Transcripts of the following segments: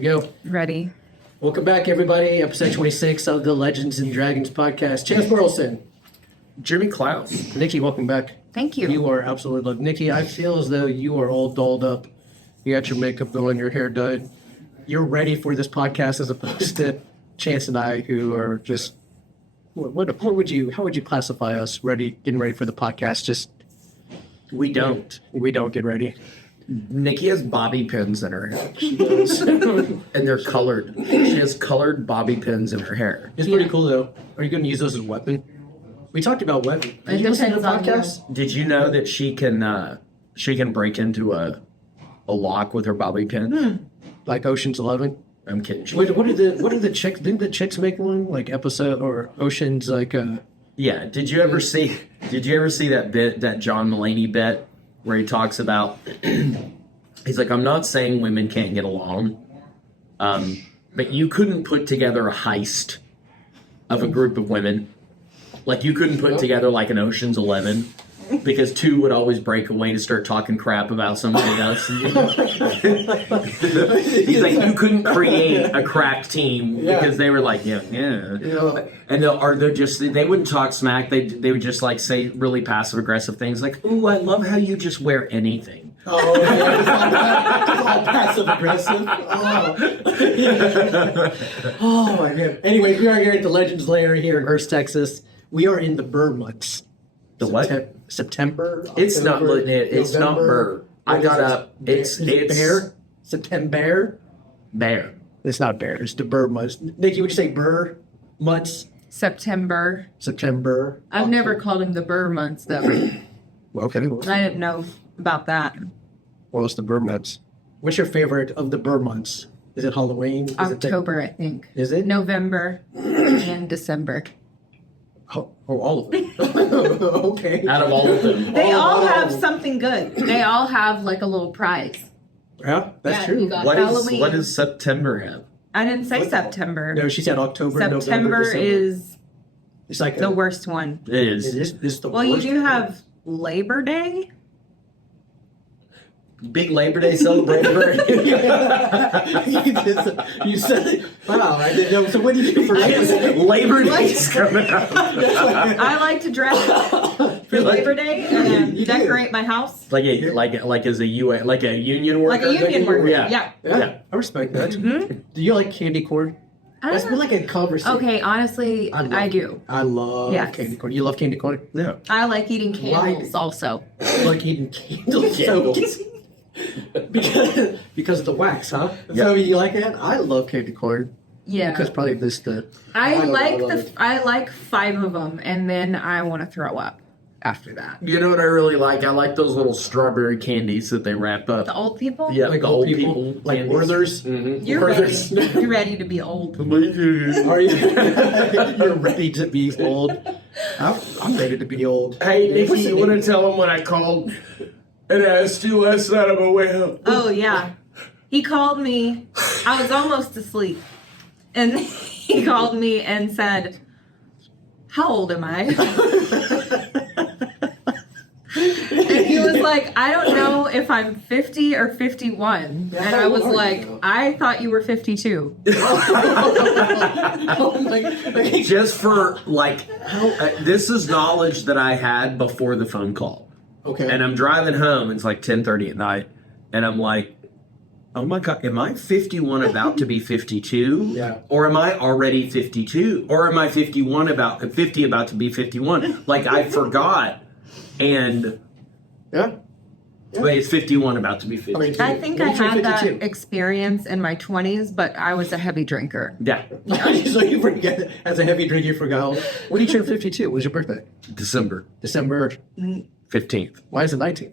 we go. Ready. Welcome back, everybody. Episode 26 of the Legends and Dragons podcast. Chance Burleson. Jimmy Klaus. Nikki, welcome back. Thank you. You are absolutely lovely. Nikki, I feel as though you are all dolled up. You got your makeup going, your hair done. You're ready for this podcast as opposed to Chance and I, who are just, how would you classify us getting ready for the podcast? We don't get ready. Nikki has bobby pins in her hair. She does. And they're colored. She has colored bobby pins in her hair. It's pretty cool, though. Are you going to use those as a weapon? We talked about weapons. Did you listen to the podcast? Did you know that she can break into a lock with her bobby pin? Like Ocean's 11? I'm kidding. Wait, what did the chicks? Didn't the chicks make one like episode or Ocean's like? Yeah. Did you ever see that John Mulaney bit where he talks about? He's like, I'm not saying women can't get along, but you couldn't put together a heist of a group of women. Like you couldn't put together like an Ocean's 11. Because two would always break away to start talking crap about somebody else. He's like, you couldn't create a crack team because they were like, yeah. And they wouldn't talk smack. They would just like say really passive aggressive things like, "Ooh, I love how you just wear anything." Oh, yeah. All passive aggressive. Oh my god. Anyway, we are here at the Legends Lair here in Hearst, Texas. We are in the Burr months. The what? September. It's October, not. It's not Burr. I got up. It's Bear. September. Bear. It's not Bear. It's the Burr months. Nikki, would you say Burr months? September. I've never called him the Burr months, though. Okay. I didn't know about that. Well, it's the Burr months. What's your favorite of the Burr months? Is it Halloween? October, I think. Is it? November and December. Oh, all of them. Okay. Out of all of them. They all have something good. They all have like a little prize. Yeah, that's You true. got What Halloween. does September have? I didn't say September. No, she said October. November, September December. is It's like the worst one. It is. It is the Well, worst. you do have Labor Day. Big Labor Day celebration. You said it. Wow, I didn't know. So what did you forget? Labor Day's coming up. I like to dress for Labor Day and You decorate my house. Like as a UN, like a union worker. Like a union worker. Yeah. Yeah, I respect that. Do you like candy corn? That's been like a conversation. Okay, honestly, I do. I love candy corn. You love candy corn? Yeah. I like eating candles also. I like eating candles. Because of the wax, huh? Yeah. So you like it? I love candy corn. Yeah. Because probably I like 5 of them, and then I want to throw up after that. You know what I really like? I like those little strawberry candies that they wrap up. The old people? Like Yeah, the old old people, people like candies. Werther's. Mm-hmm. You're ready. You're ready to be old. Are you? You're ready to be old. I'm ready to be old. Hey, Nikki, you want to tell them what I called and asked you last night on my way home? Oh, yeah. He called me. I was almost asleep. And he called me and said, "How old am I?" And he was like, "I don't know if I'm 50 or 51. And I was like, "I thought you were 52. Oh my! Just for this is knowledge that I had before the phone call. Okay. And I'm driving home. It's like 10:30 at night, and I'm like, "Oh my God, am I 51 about to be 52? Yeah. Or am I already 52? Or am I 50 about to be 51? Like I forgot." And Yeah. wait, it's 51 about to be 50. I think I had that experience in my 20s, but I was a heavy drinker. Yeah. So you forget, as a heavy drinker, you forgot. When did you turn 52? What was your birthday? December December 15th. Why is it 19th?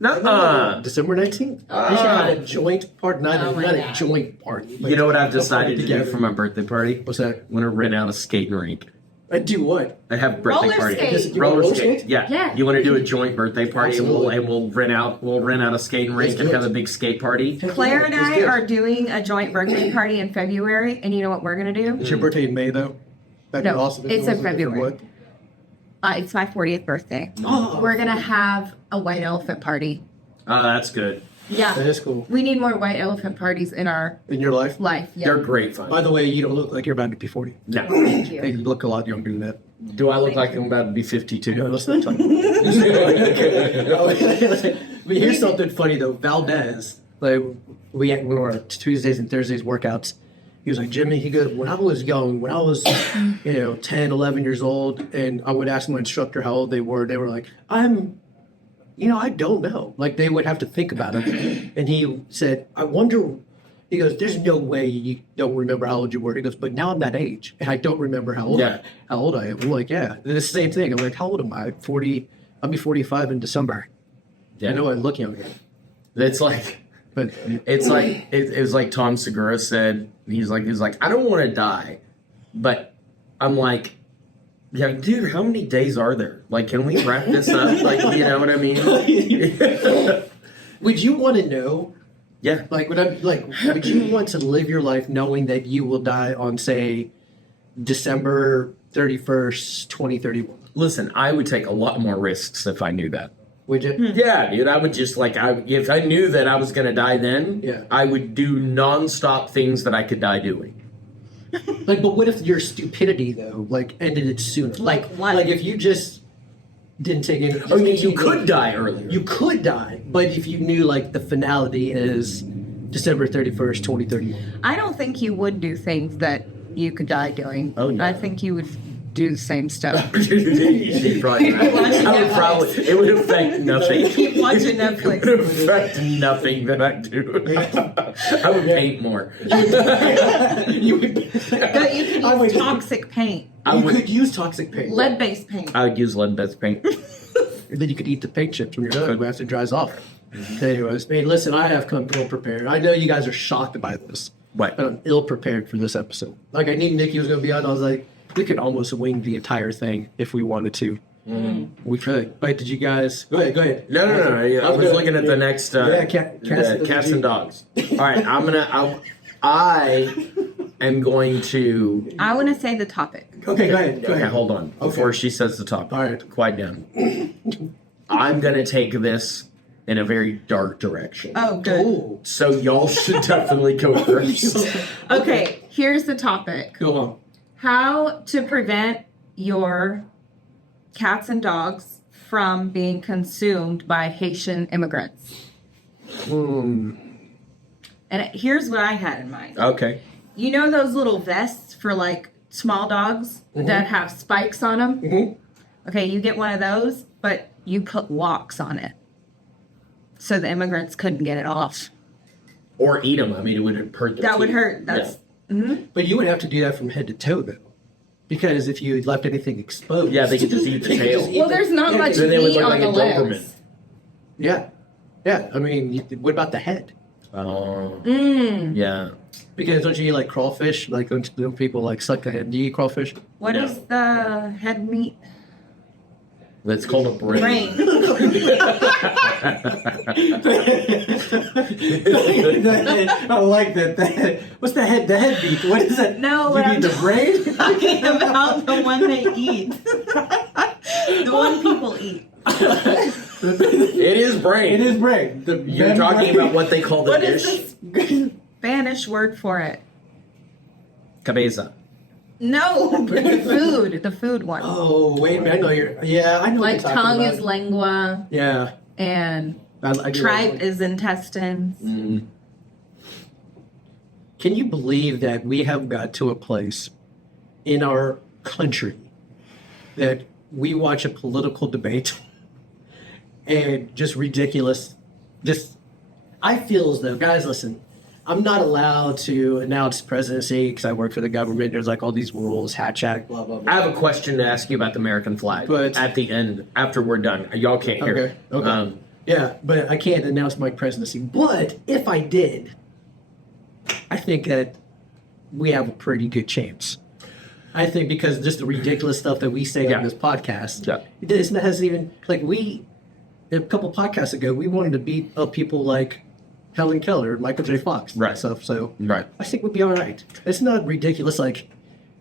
Nuh-uh. December 19th? We should have had a joint party. Not a joint party. You know what I've decided to do for my birthday party? What's that? I'm going to rent out a skating rink. I do what? I have a birthday Roller party. skate. You want Roller roller skate. skate? Yeah. You want to do a joint birthday party and we'll rent out a skating rink Let's and do have it. a big skate party. Claire and I are doing a joint birthday party in February, and you know what we're going to do? It's your birthday in May, though? That'd be No, awesome. If it's it in was a different February. month. It's my 40th birthday. Oh. We're going to have a white elephant party. Oh, that's good. Yeah. That is cool. We need more white elephant parties in our In your life? life. Yeah. They're great fun. By the way, you don't look like you're about to be 40. No. Thank Hey, you. you look a lot younger than that. Do I look like I'm about to be 52? No, let's not talk. But here's something funny though. Valdez, like we had one of our Tuesdays and Thursdays workouts. He was like, Jimmy, he goes, when I was young, when I was, 10, 11 years old, and I would ask my instructor how old they were like, I don't know. Like they would have to think about it. And he said, I wonder, he goes, there's no way you don't remember how old you were. He goes, but now I'm that age and I don't remember how old I am. I'm like, yeah, it's the same thing. I'm like, how old am I? 40, I'll be 45 in December. Yeah. I know I look younger. It's like, But it was like Tom Segura said. He's like, I don't want to die, but I'm like, yeah, dude, how many days are there? Like, can we wrap this up? Like, you know what I mean? would you want to know? Yeah. Like, would you want to live your life knowing that you will die on, say, December 31st, 2031? Listen, I would take a lot more risks if I knew that. Would you? Yeah, dude, I would just if I knew that I was gonna die then, Yeah. I would do nonstop things that I could die doing. Like, but what if your stupidity though, like, ended it sooner? Like what? Like if you just didn't take it. I mean, you could die earlier. You could die, but if you knew like the finality is December 31st, 2031. I don't think you would do things that you could die doing. Oh, no. I think you would do the same stuff. You'd probably die. It would affect nothing. Keep watching Netflix. It would affect nothing that I do. I would paint more. You would. But you could I would- use toxic paint, I You would. could use toxic paint. lead-based paint. I would use lead-based paint. And then you could eat the paint chips when you're done after it dries off. Anyways, man, listen, I have come ill prepared. I know you guys are shocked by this. What? But I'm ill prepared for this episode. Like, I knew Nikki was going to be on. I was like, we could almost wing the entire thing if we wanted to. We could. Wait, did you guys? Go ahead. No. I was looking at the next cats and dogs. All right, I am going to. I want to say the topic. Okay, go ahead. Okay, hold on. Before she says the topic. All right. Quiet down. I'm going to take this in a very dark direction. Oh, good. Oh, So y'all should definitely go first. Okay, here's the topic. go on. How to prevent your cats and dogs from being consumed by Haitian immigrants. And here's what I had in mind. Okay. You know those little vests for like small dogs that have spikes on them? Mm-hmm. Okay, you get one of those, but you put locks on it so the immigrants couldn't get it off. Or eat them. I mean, it would hurt them. That would hurt. That's But you would have to do that from head to toe, though. Because if you left anything exposed. Yeah, they could just eat the They could tail. just eat well. the- There's not yeah, much Then they would meat look on like the a Doberman. legs. Yeah. Yeah. I mean, what about the head? Oh. Mm. Yeah. Because don't you eat like crawfish? Like, don't people like suck the head? Do you eat crawfish? What No. is the head meat? That's called a brain. Brain. I like that. The head. What's the head? The head beef. What is that? No, You what mean I'm the brain? talking about the one they eat. The one people eat. It is brain. It is brain. You're talking about what they call the What dish. is the Spanish word for it? Cabeza. No, the food one. Oh wait a minute! I know you're. Yeah, I know. Like what you're talking tongue about. is lingua Yeah. and I do tripe like- is intestines. Can you believe that we have got to a place in our country that we watch a political debate and just ridiculous? I feel as though, guys, listen, I'm not allowed to announce presidency because I work for the government. There's like all these rules, hatch act, blah, blah, blah. I have a question to ask you about the American flag. But- at the end, after we're done, y'all can't hear. Okay. Okay. Yeah, but I can't announce my presidency. But if I did, I think that we have a pretty good chance. I think because just the ridiculous stuff that we say Yeah. on this podcast, Yeah. it hasn't even like a couple podcasts ago we wanted to beat up people like Helen Keller, Michael J. Fox, and Right. stuff. So Right. I think we'll be all right. It's not ridiculous like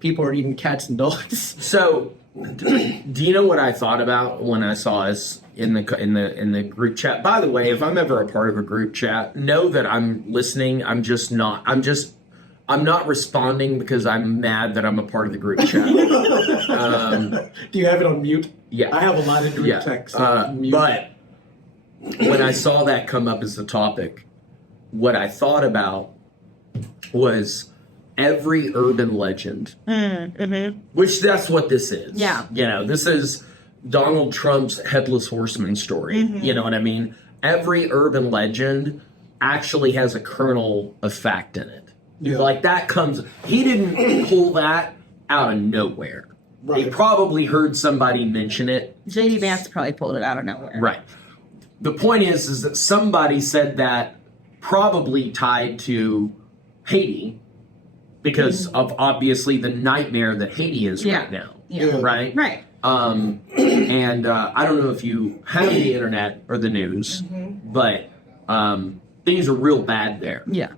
people are eating cats and dogs. So, do you know what I thought about when I saw us in the group chat. By the way, if I'm ever a part of a group chat, know that I'm listening. I'm not responding because I'm mad that I'm a part of the group chat. Do you have it on mute? Yeah. I have a lot of group texts. Mute. But when I saw that come up as the topic, what I thought about was every urban legend, which that's what this is. Yeah. This is Donald Trump's headless horseman story. You know what I mean? Every urban legend actually has a kernel of fact in it. Yeah. Like he didn't pull that out of nowhere. Right. He probably heard somebody mention it. JD Vance probably pulled it out of nowhere. Right. The point is that somebody said that probably tied to Haiti because of obviously the nightmare that Haiti is right now. Yeah. Right? Right. And I don't know if you have the internet or the news, but things are real bad there. Yeah.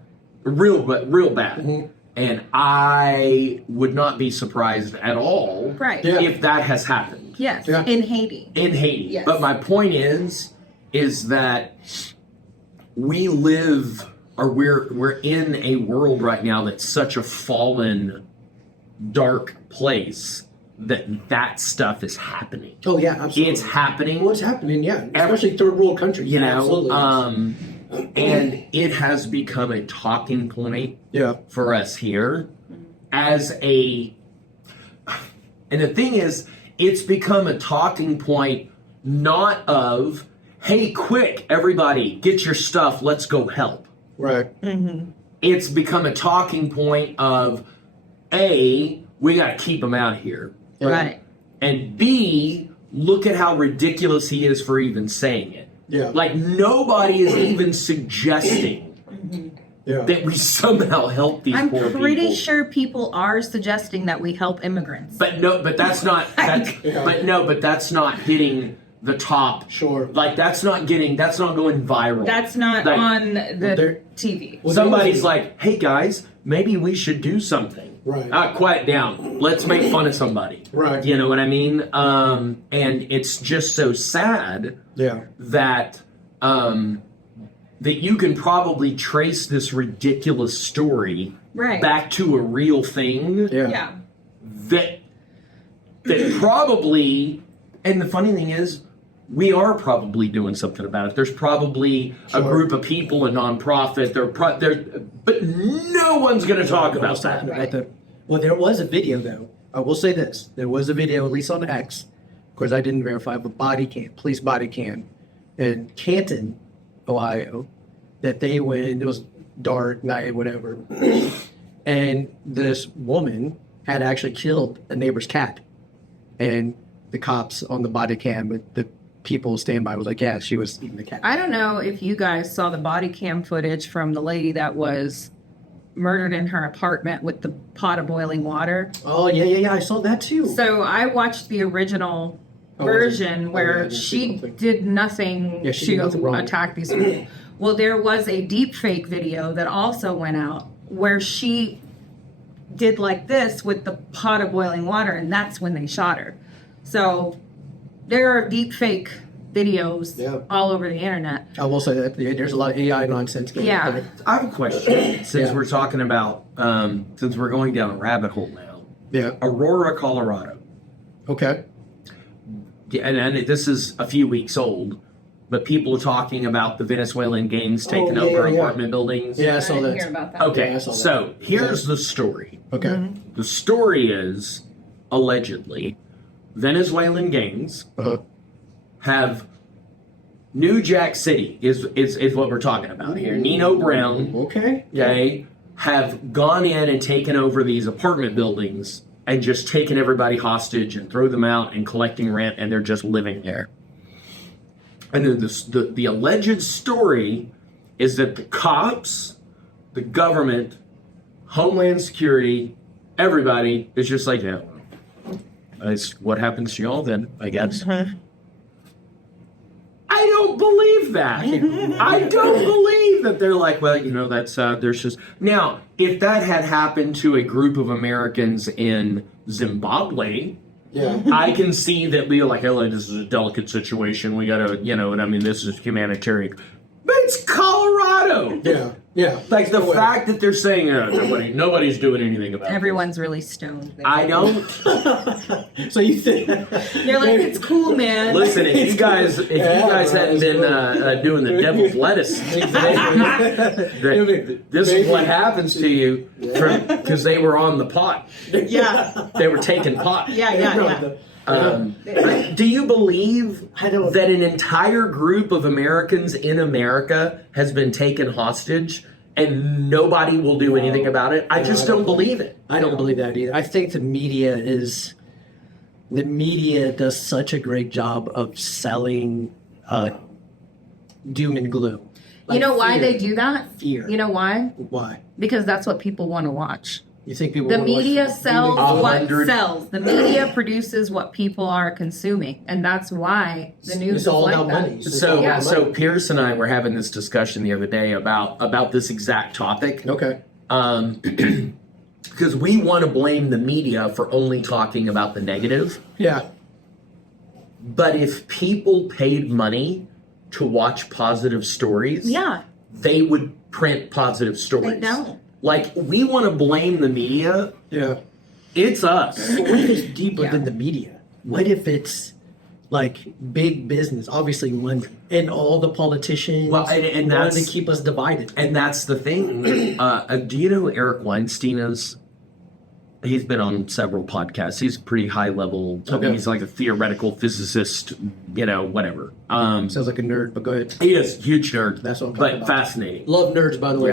Real bad. And I would not be surprised at all Right. if that has happened. Yes. Yeah. In Haiti. In Haiti. Yes. But my point is that we're in a world right now that's such a fallen, dark place that stuff is happening. Oh yeah, absolutely. It's happening. Well, it's happening, yeah. Especially third world countries. Absolutely. And it has become a talking point for us here and the thing is, it's become a talking point not of, hey, quick, everybody, get your stuff, let's go help. Right. It's become a talking point of, A, we got to keep him out of here. Right. And B, look at how ridiculous he is for even saying it. Yeah. Like, nobody is even suggesting that we somehow help these poor people. I'm pretty sure people are suggesting that we help immigrants. But that's not hitting the top. Sure. Like, that's not going viral. That's not Like, on the TV. Somebody's like, hey guys, maybe we should do something. Right. Quiet down. Let's make fun of somebody. Right. You know what I mean? And it's just so sad that that you can probably trace this ridiculous story back to a real thing. Yeah. That probably, and the funny thing is, we are probably doing something about it. There's probably a group of people, a nonprofit. But no one's going to talk about that. Well, there was a video, though. I will say this. There was a video, at least on X. Of course, I didn't verify, but police body cam in Canton, Ohio, that they went, it was dark night, whatever. And this woman had actually killed a neighbor's cat. And the cops on the body cam, the people standby was like, yeah, she was eating the cat. I don't know if you guys saw the body cam footage from the lady that was murdered in her apartment with the pot of boiling water. Oh, yeah, I saw that too. So I watched the original version where she did nothing to attack these people. Well, there was a deep fake video that also went out where she did like this with the pot of boiling water, and that's when they shot her. So there are deep fake videos all over the internet. I will say that there's a lot of AI nonsense going on. Yeah. I have a question. Since we're talking about, since we're going down a rabbit hole now. Yeah. Aurora, Colorado. Okay. Yeah, and this is a few weeks old, but people are talking about the Venezuelan gangs taking over apartment buildings. Yeah, I saw that. Hear about that. Okay, Yeah, I saw that. so here's the story. Okay. The story is, allegedly, Venezuelan gangs have New Jack City is what we're talking about here. Nino Brown, Okay. have gone in and taken over these apartment buildings and just taken everybody hostage and throw them out and collecting rent, and they're just living there. And then the alleged story is that the cops, the government, Homeland Security, everybody is just like, yeah, that's what happens to y'all then, I guess. I don't believe that. I don't believe that they're like, well, that's, there's just... Now, if that had happened to a group of Americans in Zimbabwe, Yeah. I can see that we're like, oh, this is a delicate situation. We gotta, and I mean, this is humanitarian. But it's Colorado. Yeah. Yeah. Like the fact that they're saying nobody's doing anything about Everyone's really stoned. it. I don't. So you think You're like, it's cool, man. Listen, if you guys hadn't been doing the devil's lettuce, this is what happens to you because they were on the pot. Yeah. They were taking pot. Yeah. Do you believe that an entire group of Americans in America has been taken hostage and nobody will do anything about it? I just don't believe it. I don't believe that either. I think the media does such a great job of selling doom and gloom. You know why fear. they do that? Fear. You know why? Why? Because that's what people want to watch. You think people The wanna watch media doom and sells gloom? what 100. sells. The media produces what people are consuming, and that's why the news It's is all like about that. money. It's So, all about so money. Pierce and I were having this discussion the other day about this exact topic. Okay. Because we want to blame the media for only talking about the negative. Yeah. But if people paid money to watch positive stories, Yeah, they would print positive stories. they don't. Like, we want to blame the media. Yeah. It's us. But what if it's deeper Yeah. than the media? What if it's like big business, obviously London, and all the politicians Well, and wanted to that's- keep us divided? And that's the thing. Do you know who Eric Weinstein is? He's been on several podcasts. He's pretty high level. Okay. He's like a theoretical physicist, whatever. Sounds like a nerd, but go ahead. He is a huge nerd. That's what I'm but talking about. fascinating. Love nerds, by the way.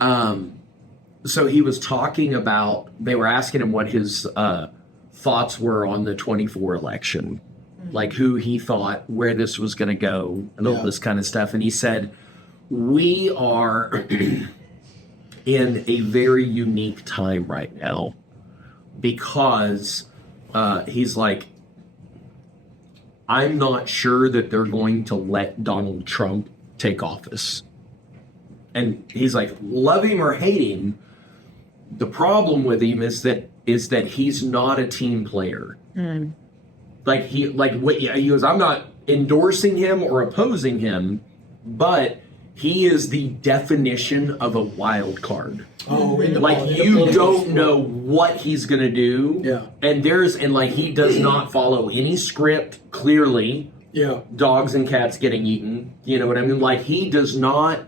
Yeah. So he was talking about, they were asking him what his thoughts were on the 24 election, like who he thought, where this was going to go, and all Yeah. this kind of stuff. And he said, we are in a very unique time right now because he's like, I'm not sure that they're going to let Donald Trump take office. And he's like, love him or hate him, the problem with him is that he's not a team player. He goes, I'm not endorsing him or opposing him, but he is the definition of a wild card. Oh, in the You political don't sphere. know what he's gonna do. Yeah. And he does not follow any script clearly. Yeah. Dogs and cats getting eaten. You know what I mean? Like, he does not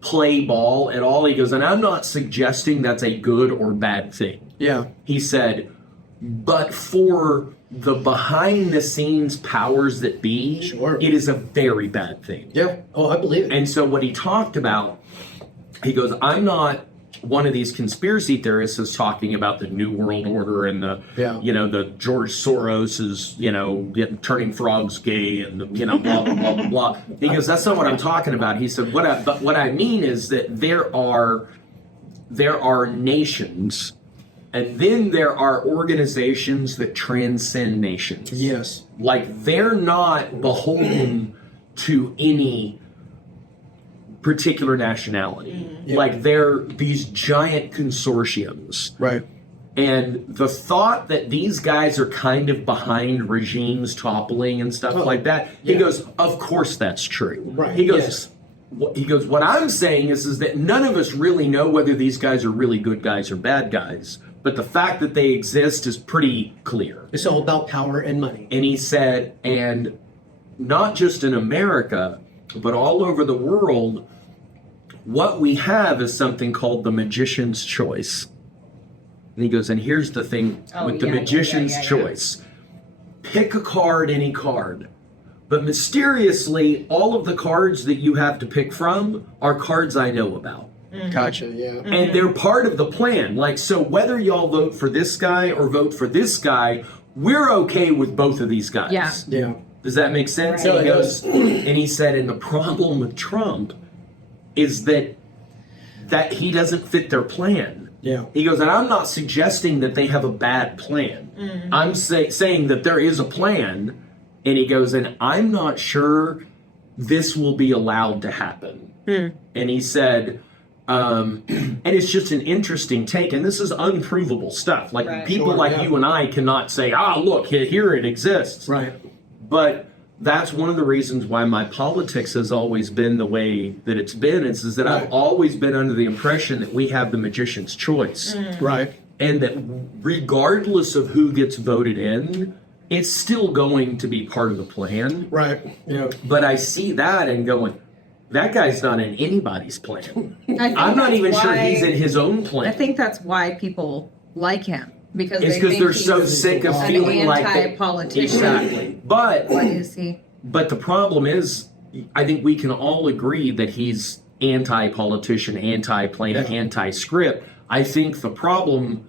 play ball at all. He goes, and I'm not suggesting that's a good or bad thing. Yeah. He said, but for the behind the scenes powers that be, Sure. it is a very bad thing. Yeah. Oh, I believe it. And so what he talked about, he goes, I'm not one of these conspiracy theorists is talking about the New World Order and the, the George Soros is, turning frogs gay and, blah, blah, blah, blah, blah. He goes, that's not what I'm talking about. He said, but what I mean is that there are nations, and then there are organizations that transcend nations. Yes. Like, they're not beholden to any particular nationality. Like, they're these giant consortiums. Right. And the thought that these guys are kind of behind regimes toppling and stuff like that, he goes, of course that's true. Right, He goes, yes. what I'm saying is that none of us really know whether these guys are really good guys or bad guys. But the fact that they exist is pretty clear. It's all about power and money. And he said, and not just in America, but all over the world, what we have is something called the magician's choice. And he goes, and here's the thing with the magician's choice. Pick a card, any card. But mysteriously, all of the cards that you have to pick from are cards I know about. Gotcha. Yeah. And they're part of the plan. Like, so whether y'all vote for this guy or vote for this guy, we're okay with both of these guys. Yeah. Yeah. Does that make sense? Right. And he goes, and he said, and the problem with Trump is that he doesn't fit their plan. Yeah. He goes, and I'm not suggesting that they have a bad plan. I'm saying that there is a plan. And he goes, and I'm not sure this will be allowed to happen. And he said, And it's just an interesting take, and this is unprovable stuff. Like Right. people like you and I cannot say, look, here it exists. Right. But that's one of the reasons why my politics has always been the way that it's been, is that I've always been under the impression that we have the magician's choice. Right. And that regardless of who gets voted in, it's still going to be part of the plan. Right. Yeah. But I see that and going, that guy's not in anybody's plan. I think I'm not that's even sure why- he's in his own I plan. think that's why people like him, because It's they because think they're so he's sick of an feeling like anti-politician. Exactly. But What is he? the problem is, I think we can all agree that he's anti-politician, anti-plan, anti-script. I think the problem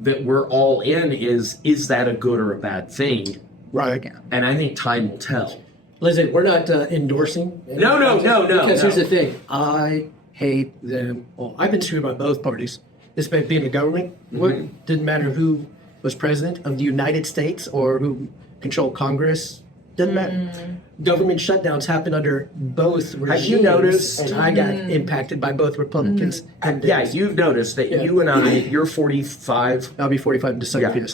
that we're all in is that a good or a bad thing? Right. And I think time will tell. Listen, we're not endorsing. No. Because here's the thing. I hate them all. I've been screwed by both parties. This by being the government. What didn't matter who was president of the United States or who controlled Congress. Doesn't matter. Government shutdowns happen under both regimes. Have you noticed? And I got impacted by both Republicans. And Yeah, you've noticed that you and I, you're 45. I'll be 45 in December. Yeah.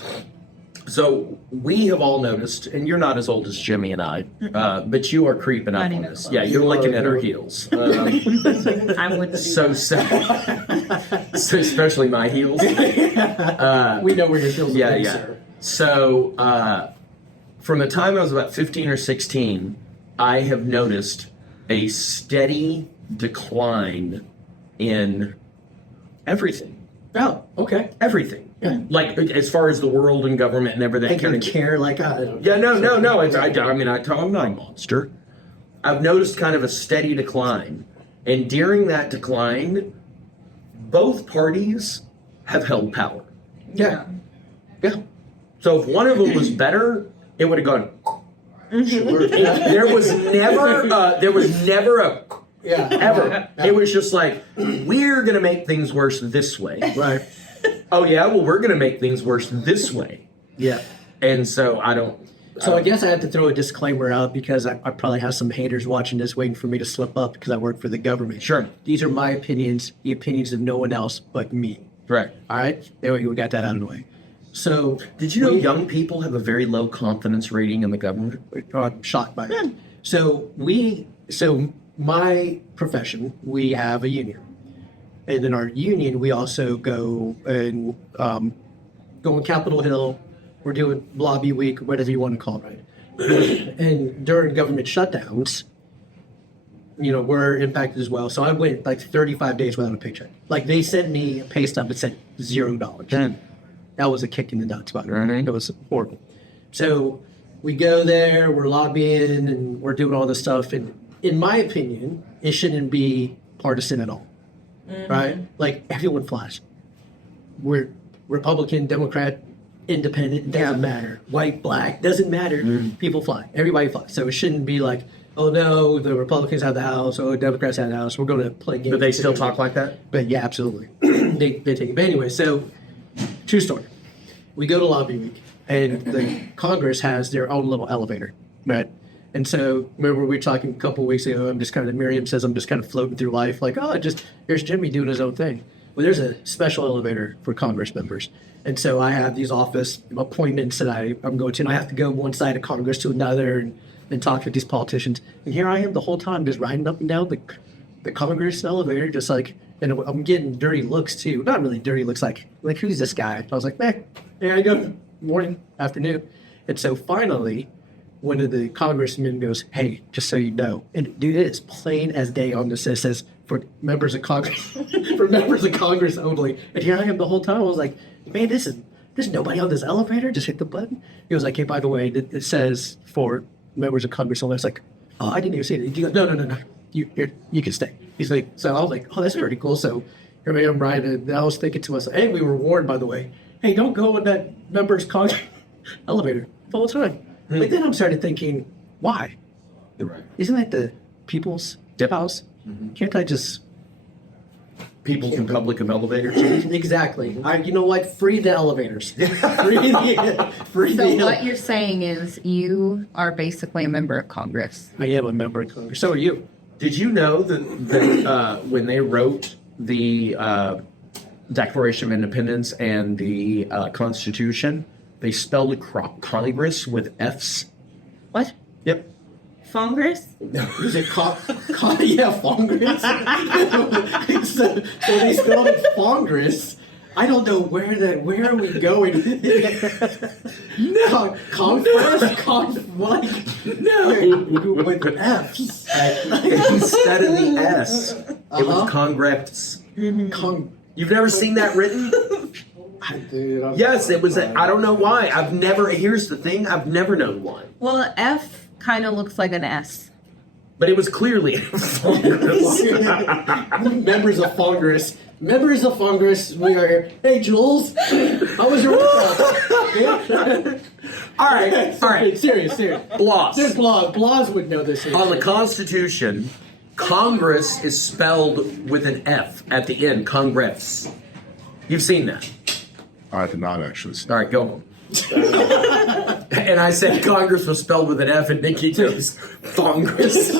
So we have all noticed, and you're not as old as Jimmy and I, but you are creeping up Not on even us. close. Yeah, you're looking at her heels. I wouldn't do So that. so especially my heels. We know where your feels Yeah, are, yeah. sir. So from the time I was about 15 or 16, I have noticed a steady decline in everything. Oh, okay. Everything. Yeah. Like as far as the world and government and everything. I can care like I don't. Yeah, no. I'm not a monster. I've noticed kind of a steady decline. And during that decline, both parties have held power. Yeah. Yeah. So if one of them was better, it would have gone. Sure. There was never a Yeah. ever. It was just like, we're gonna make things worse this way. Right. Oh yeah, well we're gonna make things worse this way. Yeah. And so I don't. So I guess I have to throw a disclaimer out because I probably have some haters watching this waiting for me to slip up because I work for the government. Sure. These are my opinions, the opinions of no one else but me. Correct. All right? There we got that out of the way. So Did you know young people have a very low confidence rating in the government? I'm shocked by that. So my profession, we have a union. And in our union, we also go and go on Capitol Hill. We're doing lobby week, whatever you want to call it. Right? And during government shutdowns, we're impacted as well. So I went like 35 days without a paycheck. Like they sent me a pay stub that said $0. That was a kick in the nuts, by the way. It was horrible. So we go there, we're lobbying, and we're doing all this stuff. And in my opinion, it shouldn't be partisan at all, right? Like everyone flies. We're Republican, Democrat, Independent, doesn't matter. White, black, doesn't matter. People fly. Everybody flies. So it shouldn't be like, oh no, the Republicans have the House, oh, Democrats have the House. We're going to play games. Do they still talk like that? But yeah, absolutely. they take it. But anyway, so true story. We go to lobby week, and the Congress has their own little elevator, right? And so remember we were talking a couple of weeks ago. Miriam says I'm just kind of floating through life, like here's Jimmy doing his own thing. Well, there's a special elevator for Congress members, and so I have these office appointments that I'm going to, and I have to go one side of Congress to another and talk to these politicians. And here I am the whole time just riding up and down the Congress elevator, just like. And I'm getting dirty looks too. Not really dirty looks, like who's this guy? I was like, there I go. Morning, afternoon. And so finally, one of the congressmen goes, hey, just so you know. And dude, it is plain as day on this. It says for members of Congress, for members of Congress only. And here I am the whole time. I was like, man, there's nobody on this elevator. Just hit the button. He was like, hey, by the way, it says for members of Congress only. I was like, oh, I didn't even see it. He goes, no. You can stay. He's like, so I was like, oh, that's pretty cool. So here I am riding, and I was thinking to myself, hey, we were warned, by the way, hey, don't go in that members Congress elevator the whole time. But then I'm started thinking, why? Right. Isn't that the people's house? Can't I just People in public of elevators. exactly? You know what? Free the elevators. free the. So what you're saying is you are basically a member of Congress. I am a member of Congress. So are you. Did you know that when they wrote the Declaration of Independence and the Constitution, they spelled Congress with F's. What? Yep. Fongress? Is it yeah, Fongress? so they spelled it Fongress. I don't know where are we going? No. With F's. Instead of the S, it was Congress. You've never seen that written? Dude, Yes, it was. I don't know why. Here's the thing. I've never known why. Well, F kind of looks like an S. But it was clearly Fongress. Members of Fongress. Members of Fongress, we are here. Hey, Jules. How was your workout? All right. Serious. Bloss. There's Blas would know this. On the Constitution, Congress is spelled with an F at the end. Congress. You've seen that. I did not actually see. All right, go home. And I said Congress was spelled with an F, and Nikki goes, Fongress.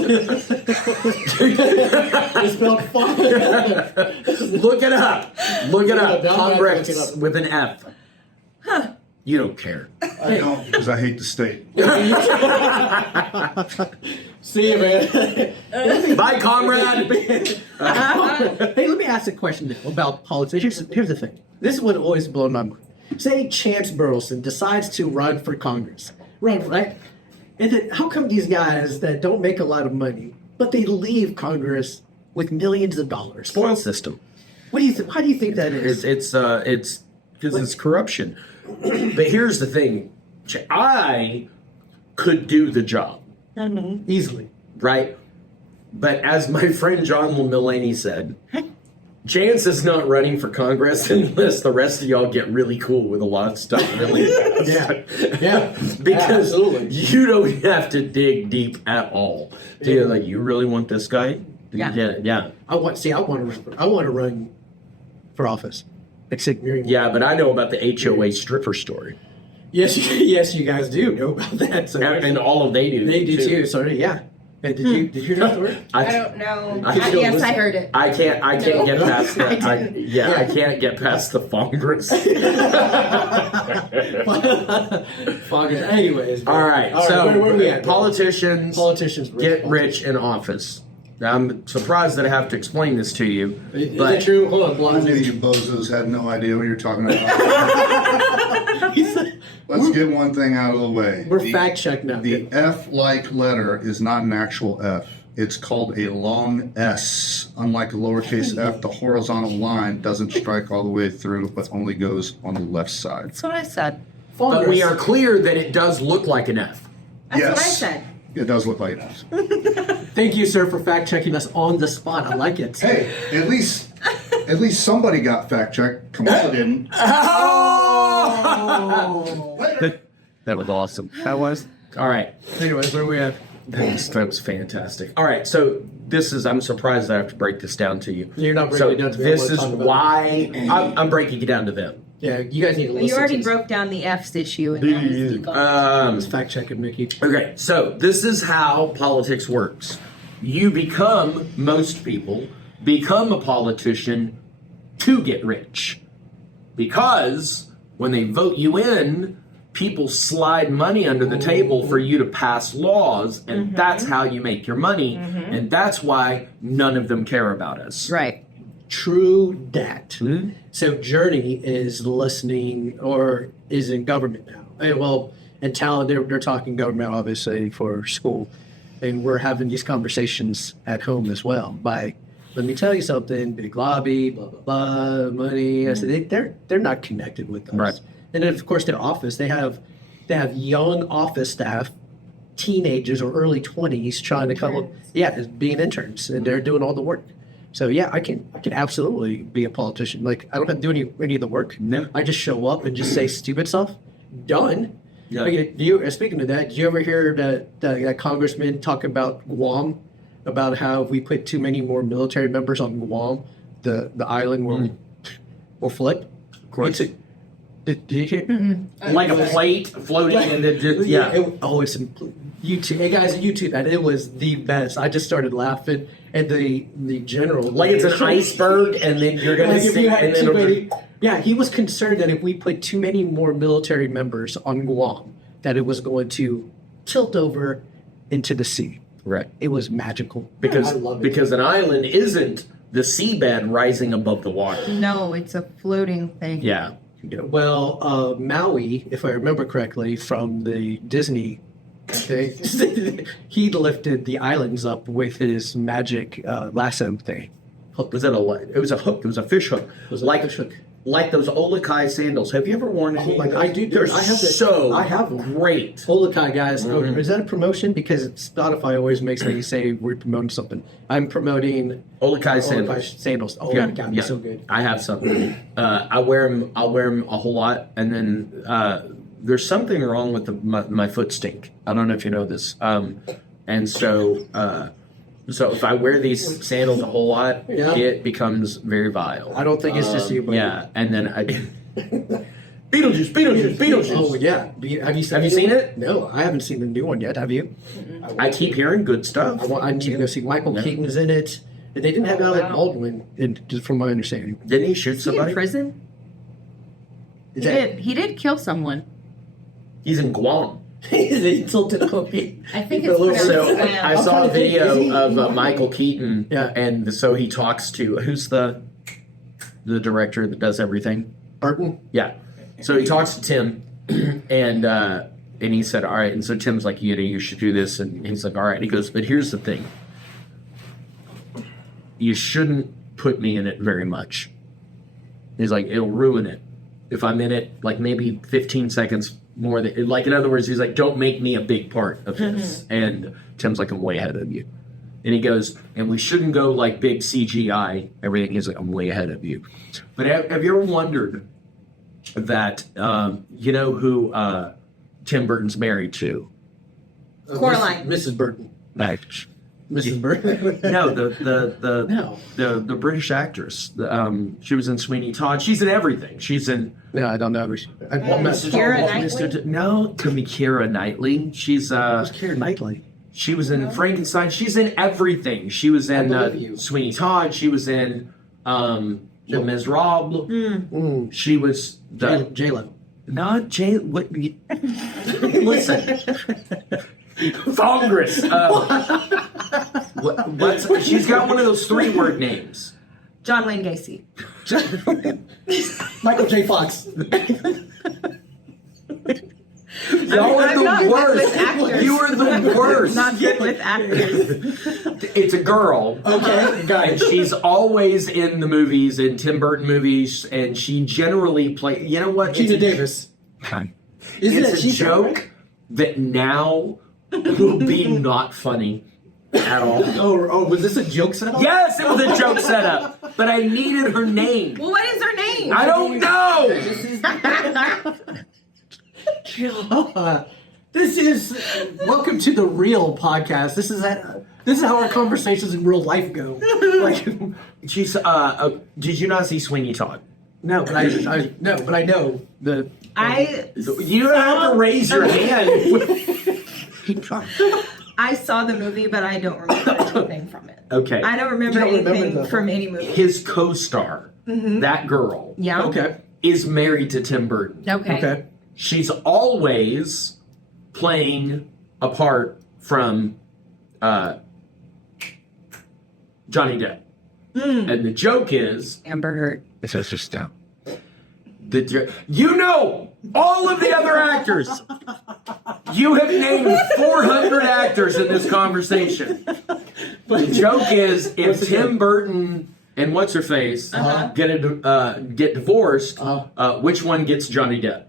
It's spelled Fongress. Look it up. Look it up. Yeah, Congress with an F. Huh. You don't care. I don't because I hate the state. See you, man. Bye, comrade. Hey, let me ask a question about politics. Here's the thing. This is what always blows my mind. Say Chance Burleson decides to run for Congress. Right? And then how come these guys that don't make a lot of money, but they leave Congress with millions of dollars? Spoil system. What do you How do you think that is? It's because it's corruption. But here's the thing. I could do the job. Easily. Right? But as my friend John Mulaney said, Chance is not running for Congress unless the rest of y'all get really cool with a lot of stuff really fast. Yeah. Because absolutely. you don't have to dig deep at all. You really want this guy? Yeah. I want to run for office. Except Yeah, but I know about the HOA stripper story. Yes, you guys do know about that. So And all of they do. they do too. So yeah. Hey, did you hear that story? I don't know. Yes, I heard it. I can't get past that. I didn't. I can't get past the Fongress. Fongress. Anyways. All right. So where are we at? politicians get rich. rich in office. Now, I'm surprised that I have to explain this to you. Is but it true? Hold on, Blonde. Many of you bozos had no idea what you're talking about. Let's get one thing out of the way. We're fact checked now. The F-like letter is not an actual F. It's called a long S. Unlike a lowercase f, the horizontal line doesn't strike all the way through, but only goes on the left side. That's what I said. But we are clear that it does look like an F. That's what I Yes. said. It does look like an F. Thank you, sir, for fact checking us on the spot. I like it. Hey, at least somebody got fact checked. Kamala didn't. That was awesome. That was? All right. Anyways, where are we at? That was fantastic. All right, so I'm surprised I have to break this down to you. You're not breaking So it down to me. I this wanna is talk about why I'm breaking it down to them. Yeah, you guys need to listen. You already to broke down the F's issue. And that was debunked. this. Fact checking, Mickey. Okay, so this is how politics works. Most people become a politician to get rich. Because when they vote you in, people slide money under the table for you to pass laws, and that's how you make your money, and that's why none of them care about us. Right. True that. So Journey is listening or is in government now. And Talent, they're talking government obviously for school. And we're having these conversations at home as well. Let me tell you something, big lobby, blah, blah, blah, money. I said, they're not connected with us. Right. And then of course their office, they have young office staff, teenagers or early 20s trying to come up, being interns, and they're doing all the work. So yeah, I can absolutely be a politician. Like I don't have to do any of the work. No. I just show up and just say stupid stuff. Done. Yeah. Like, speaking of that, did you ever hear that congressman talk about Guam, about how if we put too many more military members on Guam, the island will flip? Of course. Did you hear? Like a plate floating and then just, yeah. It's YouTube. Hey guys, YouTube, and it was the best. I just started laughing at the general. Like it's an iceberg and then you're going to Like if sink you had and then too it'll many, yeah, he was concerned that if we put too many more military members on Guam, that it was going to tilt over into the sea. Right. It was magical. Because I love it. because an island isn't the seabed rising above the water. No, it's a floating thing. Yeah. Yeah, well, Maui, if I remember correctly, from the Disney, he lifted the islands up with his magic lasso thing. Was it it was a hook. It was a fish hook. It was like a hook. Like those Olokai sandals. Have you ever worn any? Oh my God, I do. They're I have so I have them. great. Olokai guys, is that a promotion? Because Spotify always makes me say we're promoting something. I'm promoting Olokai sandals. Olokai sandals. Oh Yeah, my God, yeah. they're so good. I have some. I wear them. I'll wear them a whole lot, and then there's something wrong with my foot stink. I don't know if you know this. And so if I wear these sandals a whole lot, Yeah. it becomes very vile. I don't think it's just you, but Yeah, and then Beetlejuice. Oh yeah, have you seen it? No, I haven't seen the new one yet. Have you? I keep hearing good stuff. I need to go see. Michael Keaton's in it. And they didn't have Alec Baldwin, just from my understanding. Didn't he shoot Is he in somebody? prison? Is He did kill someone. He's in Guam. They tilted me. I think For a little- it's So pronounced I Guam. saw a trying to think, is he- video of Michael Keaton, Yeah. and so he talks to who's the director that does everything. Burton. Yeah, so he talks to Tim, and he said, "All right." And so Tim's like, "You should do this," and he's like, "All right." He goes, "But here's the thing: you shouldn't put me in it very much." He's like, "It'll ruin it if I'm in it, like maybe 15 seconds." More than, like, in other words, he's like, don't make me a big part of this. And Tim's like, I'm way ahead of you. And he goes, and we shouldn't go like big CGI, everything. He's like, I'm way ahead of you. But have you ever wondered that, you know who Tim Burton's married to? Coraline. Mrs. Burton. Like, Mrs. Burton. no, No. the British actress. She was in Sweeney Todd. She's in everything. She's in No, I don't know. Keira Knightley? No, it could be Keira Knightley. She's Keira Knightley. She was in Frankenstein. She's in everything. She was in believe you. Sweeney Todd. She was in Les Miserables. She was the J-Lo. not J. What? Listen, Fongress. What's she's got one of those 3-word names. John Wayne Gacy. Michael J. Fox. Y'all are I'm not the good worst. with actors. You are the worst. Not good with actors. It's a girl. Okay, got And it. she's always in the movies, in Tim Burton movies, and she generally plays. You know what? Gina Davis. Isn't Isn't it's a joke that now will be not funny at all. Oh, was this a joke setup? Yes, it was a joke setup, but I needed her name. Well, what is her name? I don't know. This is welcome to the real podcast. This is how our conversations in real life go. Like, She's. Did you not see Sweeney Todd? no, but I know the. You don't have to raise your hand. I saw the movie, but I don't remember anything from it. Okay. I don't remember You don't remember anything the- from any movie. His co-star, that girl, Yeah. Okay. is married to Tim Burton. Okay. Okay. She's always playing a part from Johnny Depp. And the joke is, Amber Heard. it's just down. You know all of the other actors. You have named 400 actors in this conversation. The joke is, if Tim Burton and what's her face get divorced, which one gets Johnny Depp?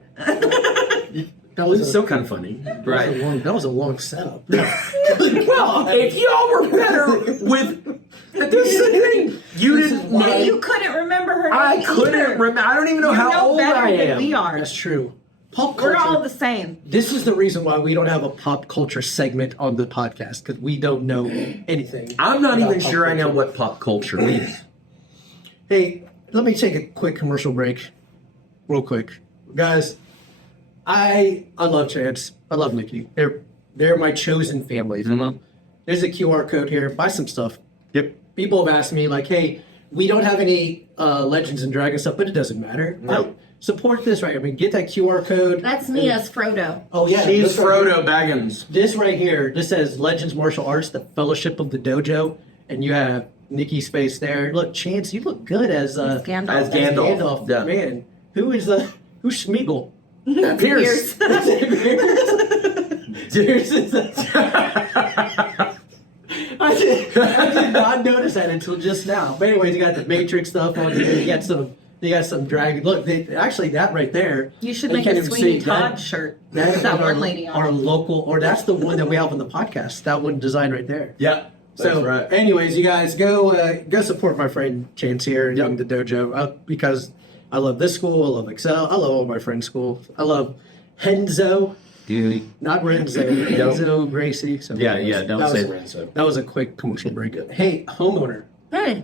That was It's still kind of funny, right? That was a long setup. Well, if y'all were better with this is the thing, you didn't. Well, you couldn't remember her name. I couldn't remember. I don't even know how old better I than am. we are. That's true. Pop We're culture. all the same. This is the reason why we don't have a pop culture segment on the podcast, because we don't know anything. I'm not about even pop sure I know culture. what pop culture means. Hey, let me take a quick commercial break, real quick. Guys, I love Chance. I love Nikki. They're my chosen family. There's a QR code here. Buy some stuff. Yep. People have asked me, like, hey, we don't have any Legends and Dragons stuff, but it doesn't matter. No. Support this, right? I mean, get that QR code. That's me as Frodo. Oh, yeah. She's this right Frodo Baggins. This right here, this says Legends Martial Arts, the Fellowship of the Dojo, and you have Nikki space there. Look, Chance, you look good as Gandalf. As Gandalf. Yeah. Man, who's Schmeagol? Pierce. I did not notice that until just now. But anyways, you got the Matrix stuff on here. You got some dragon. Look, actually, that right there. You should they make can't a even Sweeney see Todd shirt. That is That our, one lady on our it. local, or that's the one that we have on the podcast. That one designed right there. Yeah. So, right. anyways, you guys go support my friend Chance here in the dojo because I love this school. I love Excel. I love all my friends' school. I love Henzo, not Renzo. Henzo Gracie. So Don't say Renzo. that was a quick commercial break. Hey, homeowner. Hey.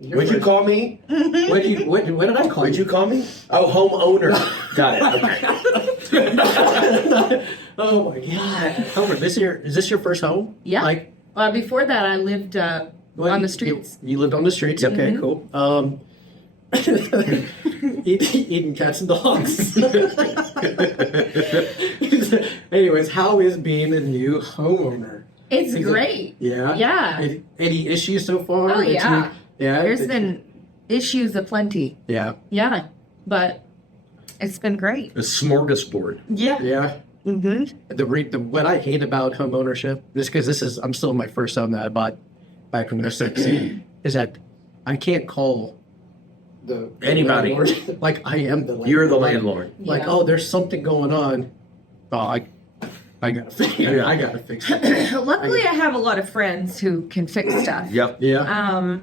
What'd you call me? What did I call What'd you call me? Oh, homeowner. Got it. Okay. Oh my God, homeowner. Is this your first home? Yeah. Like, Before that, I lived on the streets. You lived on the streets. Okay, cool. Eating cats and dogs. Anyways, how is being a new homeowner? It's great. Yeah. Yeah. Any issues so far? Oh, yeah. Yeah. There's been issues aplenty. Yeah. Yeah. But it's been great. A smorgasbord. Yeah. Yeah. Mm-hmm. What I hate about home ownership, just because I'm still my first home that I bought back from the 60s, is that I can't call the Anybody. landlord. Like I am the landlord. You're the landlord. Like, Yeah. oh, there's something going on. Oh, I gotta fix it. Yeah. I gotta fix it. Luckily, I have a lot of friends who can fix stuff. Yep. Yeah.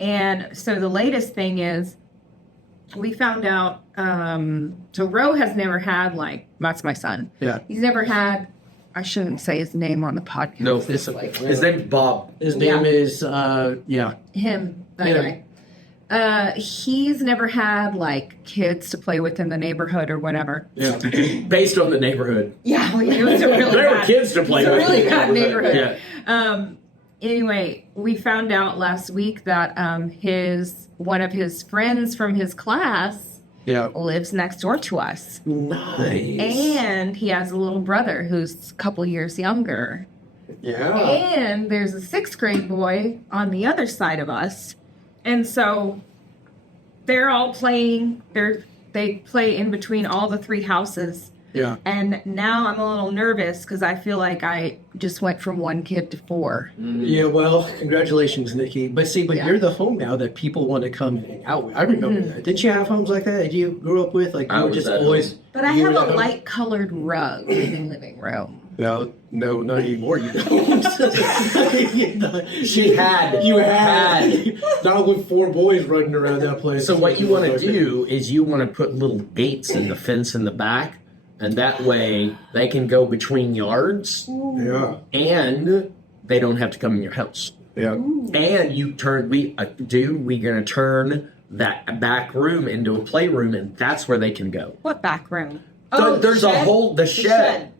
And so the latest thing is we found out, so Ro has never had, that's my son. Yeah. He's never had, I shouldn't say his name on the podcast. No. This His name's Bob. His name is Him. Anyway. He's never had, kids to play with in the neighborhood or whatever. yeah. Based on the neighborhood. Yeah, it was a really There were bad, kids to play it's a with. really bad neighborhood. Yeah. Anyway, we found out last week that one of his friends from his class Yeah. lives next door to us. Nice. And he has a little brother who's a couple years younger. Yeah. And there's a 6th grade boy on the other side of us. And so they're all playing. They play in between all the 3 houses. Yeah. And now I'm a little nervous because I feel like I just went from 1 kid to 4. Yeah, well, congratulations, Nikki. But Yeah. you're the home now that people want to come and hang out with. I remember that. Didn't you have homes like that that you grew up with? Like, I you were was just at always. But I you have were a at home? light colored rug in the living room. No, not anymore. You don't. She had. You had. Not with 4 boys running around that place. So what you want to do is you want to put little gates in the fence in the back, and that way they can go between yards, Yeah. and they don't have to come in your house. Yeah. And we're gonna turn that back room into a playroom, and that's where they can go. What back room? There's a shed? whole the shed.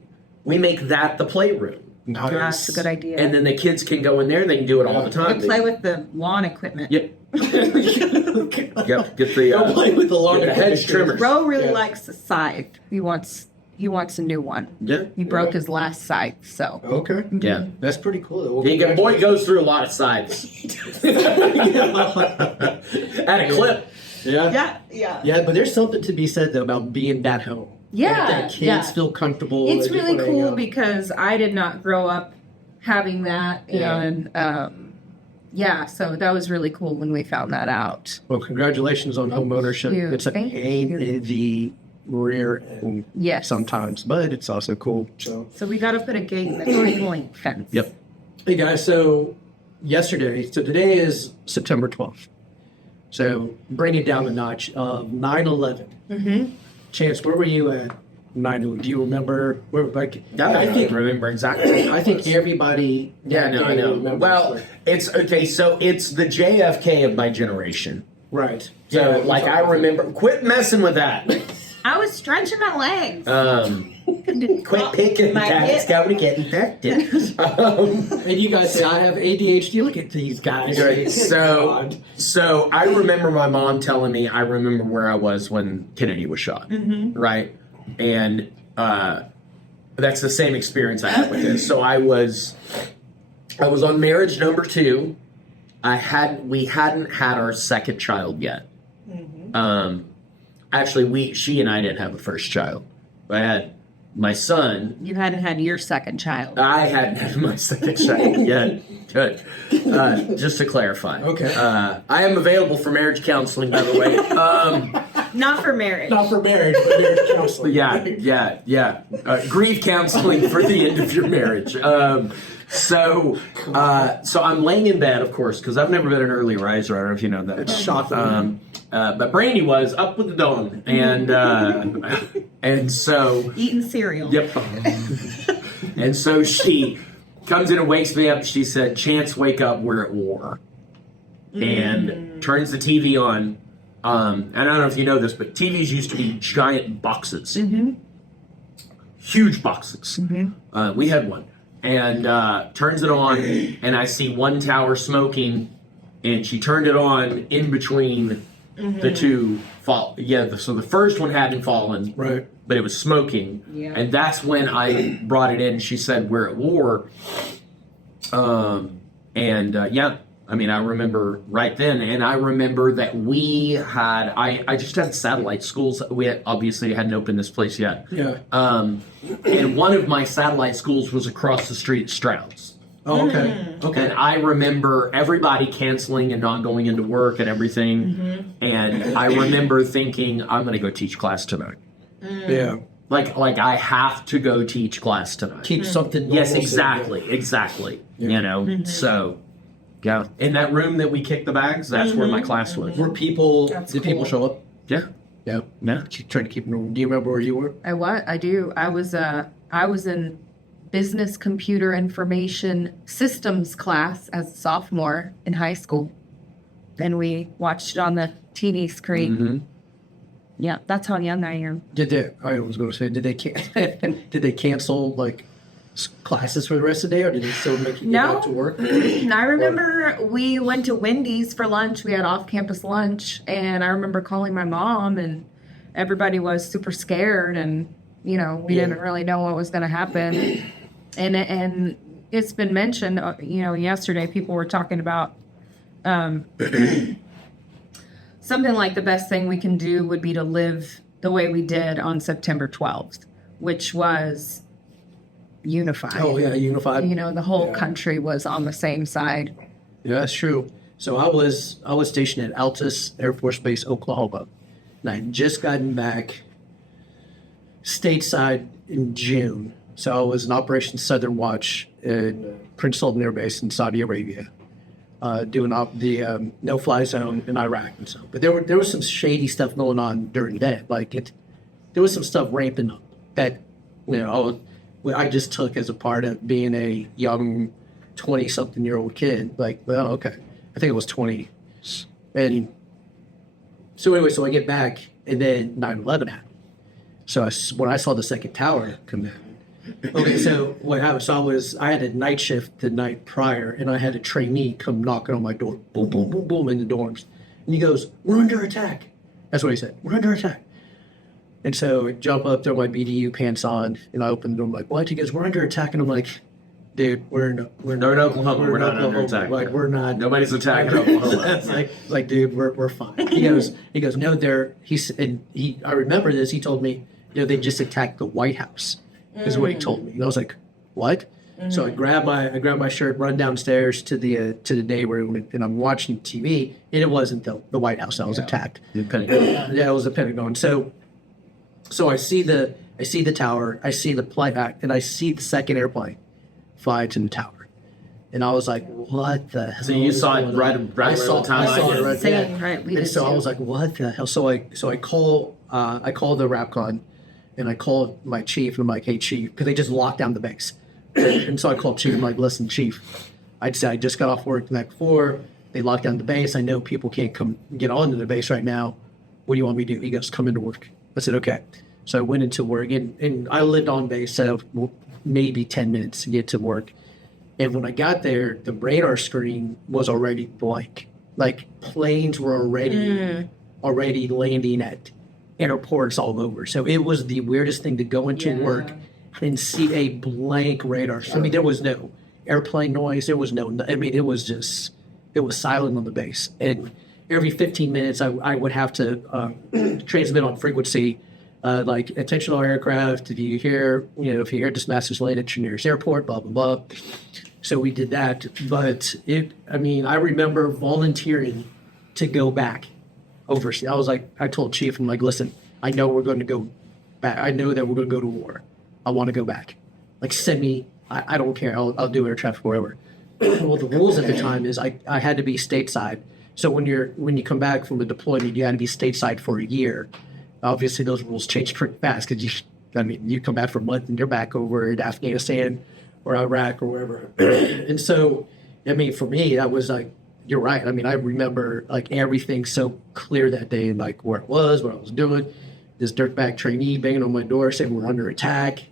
We make that the playroom, Nice. That's a good idea. and then the kids can go in there. They can do it all the time. play with the lawn equipment. Yep. Yep. Get the Don't play with the lawn get the hedge trimmers. Ro really Yeah. likes the scythe. He wants a new one. Yeah. He broke his last scythe, so. Okay. Yeah. That's pretty cool. Though. Boy goes through a lot of sides. At a clip. Yeah. Yeah. Yeah, but there's something to be said though about being that home. Yeah, That kids yeah. feel comfortable. It's they just really wanna hang cool out. because I did not grow up having that, Yeah. and so that was really cool when we found that out. Well, congratulations on home ownership. you. It's a Thank pain you. in the rear end Yes. sometimes, but it's also cool. So, So we got to put a gate in the chain link fence. Yep. hey guys, so today is September 12th. So bring it down a notch. 9/11. Mm-hmm. Chance, where were you at 9/11? Do you remember? I I think remember exactly. I think everybody. Yeah, no, I know. remembers, Well, like- it's okay. So it's the JFK of my generation. right. So, Yeah, I remember. Quit messing with that. I was stretching my legs. Quit picking that. It's going to get infected. And you guys say I have ADHD. Look at these guys. Right. So I remember my mom telling me, I remember where I was when Kennedy was shot. Right. And that's the same experience I had with this. So I was on marriage number 2. We hadn't had our second child yet. Actually, she and I didn't have a first child. I had my son. You hadn't had your second child. I hadn't had my second child yet. Good. Just to clarify. Okay. I am available for marriage counseling, by the way. Not for marriage. Not for marriage, but marriage counseling. Yeah. Grief counseling for the end of your marriage. So I'm laying in bed, of course, because I've never been an early riser. I don't know if you know that. It's shocking. But Brandy was up with the dawn, and so Eating cereal. yep. And so she comes in and wakes me up. She said, "Chance, wake up. We're at war," and turns the TV on. And I don't know if you know this, but TVs used to be giant boxes, huge boxes. We had one. And turns it on, and I see one tower smoking, and she turned it on in between the two fall. Yeah, so the first one hadn't fallen, Right. but it was smoking, and that's when I brought it in. She said, "We're at war," I mean, I remember right then, and I remember that we had. I just had satellite schools. We obviously hadn't opened this place yet. Yeah. And one of my satellite schools was across the street at Stroud's. Oh, okay. Okay. And I remember everybody canceling and not going into work and everything. And I remember thinking, I'm going to go teach class tonight. Yeah. Like I have to go teach class tonight. Keep something. Yes, normal, exactly. You know, so yeah. In that room that we kicked the bags, that's where my class was. Were people? That's did people cool. show up? Yeah. Yeah. Yeah. Trying to keep it normal. Do you remember where you were? I do. I was in business computer information systems class as a sophomore in high school. And we watched it on the TV screen. Yeah, that's how young I am. Did they? I was going to say, did they cancel like classes for the rest of the day, or did they still make you go No. out to work? I remember we went to Wendy's for lunch. We had off-campus lunch, and I remember calling my mom, and everybody was super scared, and we didn't really know what was going to happen. And it's been mentioned, yesterday people were talking about something like the best thing we can do would be to live the way we did on September 12th, which was unified. Oh yeah, unified. The whole country was on the same side. Yeah, that's true. So I was stationed at Altus Air Force Base, Oklahoma, and I had just gotten back stateside in June. So I was in Operation Southern Watch at Prince Sultan Air Base in Saudi Arabia, doing the no-fly zone in Iraq and so. But there was some shady stuff going on during that. There was some stuff ramping up that I just took as a part of being a young 20-something-year-old kid. Like, well, okay, I think it was 20. And so anyway, so I get back, and then 9/11 happened. So when I saw the second tower come in, okay, so what happened? So I had a night shift the night prior, and I had a trainee come knocking on my door, boom, boom, boom, boom, in the dorms, and he goes, "We're under attack." That's what he said. "We're under attack." And so I jump up, throw my BDU pants on, and I open the door. I'm like, "What?" He goes, "We're under attack," and I'm like, "Dude, we're in Oklahoma. We're not under attack. Like, we're not. Nobody's attacking Oklahoma." like, dude, we're fine. He goes, "No, I remember this. He told me, they just attacked the White House." Is what he told me. And I was like, "What?" So I grab my shirt, run downstairs to the day room, and I'm watching TV. And it wasn't the White House that was attacked. The Pentagon. Yeah, it was the Pentagon. So I see the tower, I see the flyback, and I see the second airplane fly to the tower. And I was like, "What the hell?" So you saw it right I saw around the time I saw I it did. right Same, there. right, we And did so I too. was like, "What the hell?" So I call the RAPCON, and I called my chief, and I'm like, "Hey, chief," because they just locked down the base. And so I called chief. I'm like, "Listen, chief, I just got off work the night before. They locked down the base. I know people can't come get onto the base right now. What do you want me to do?" He goes, "Come into work." I said, okay. So I went into work, and I lived on base, so maybe 10 minutes to get to work. And when I got there, the radar screen was already blank. Like planes were already landing at airports all over. So it was the weirdest thing to go into work and see a blank radar. I mean, there was no airplane noise. There was no, I mean, it was silent on the base. And every 15 minutes, I would have to transmit on frequency, like attention all aircraft. Did you hear, if you hear dispatches landed to nearest airport, blah, blah, blah. So we did that. But I remember volunteering to go back overseas. I was like, I told Chief, I'm like, listen, I know we're going to go back. I know that we're going to go to war. I want to go back. Like, send me. I don't care. I'll do air traffic wherever. Well, the rules at the time is I had to be stateside. So when you come back from the deployment, you had to be stateside for a year. Obviously, those rules change pretty fast because you come back for a month and you're back over in Afghanistan or Iraq or wherever. And so, for me, that was like, you're right. I remember like everything so clear that day, like where it was, what I was doing. This dirtbag trainee banging on my door saying we're under attack.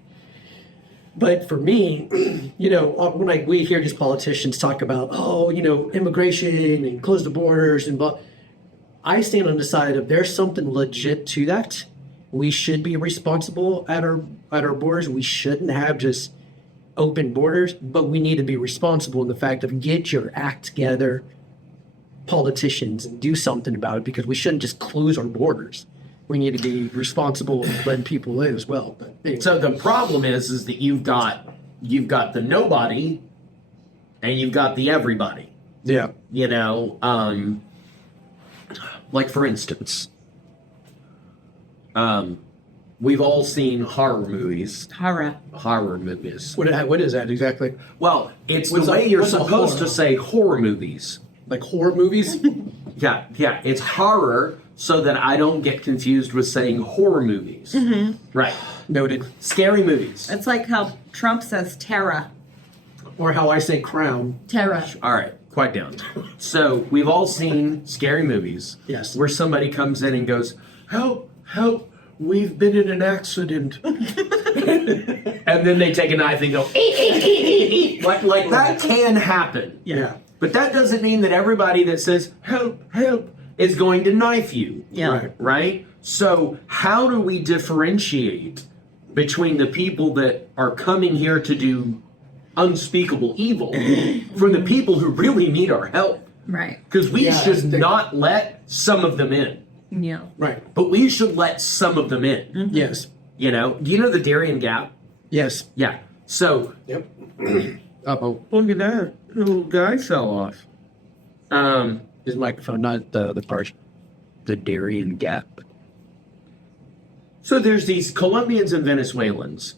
But for me, when we hear these politicians talk about, immigration and close the borders and blah, I stand on the side of there's something legit to that. We should be responsible at our borders. We shouldn't have just open borders, but we need to be responsible in the fact of get your act together, politicians, and do something about it, because we shouldn't just close our borders. We need to be responsible and let people in as well. But anyway. So the problem is that you've got the nobody and you've got the everybody. Yeah. Like for instance, we've all seen horror movies. Horror movies. What is that exactly? Well, it's the way you're supposed to say horror movies. Like horror movies? Yeah. It's horror, so that I don't get confused with saying horror movies. Mm-hmm. Right. Noted. Scary movies. It's like how Trump says terror. Or how I say crown. Terror. All right, quiet down. So we've all seen scary movies. Yes. Where somebody comes in and goes, help, we've been in an accident. And then they take a knife and go, like that can happen. Yeah. But that doesn't mean that everybody that says, help, is going to knife you. Yeah. Right? So how do we differentiate between the people that are coming here to do unspeakable evil from the people who really need our help? Right. Because we should not let some of them in. Yeah. Right. But we should let some of them in. Mm-hmm. Yes. Do you know the Darien Gap? Yes. Yeah. So, Yep. Look at that. Little guy fell off. His microphone, not the part. The Darien Gap. So there's these Colombians and Venezuelans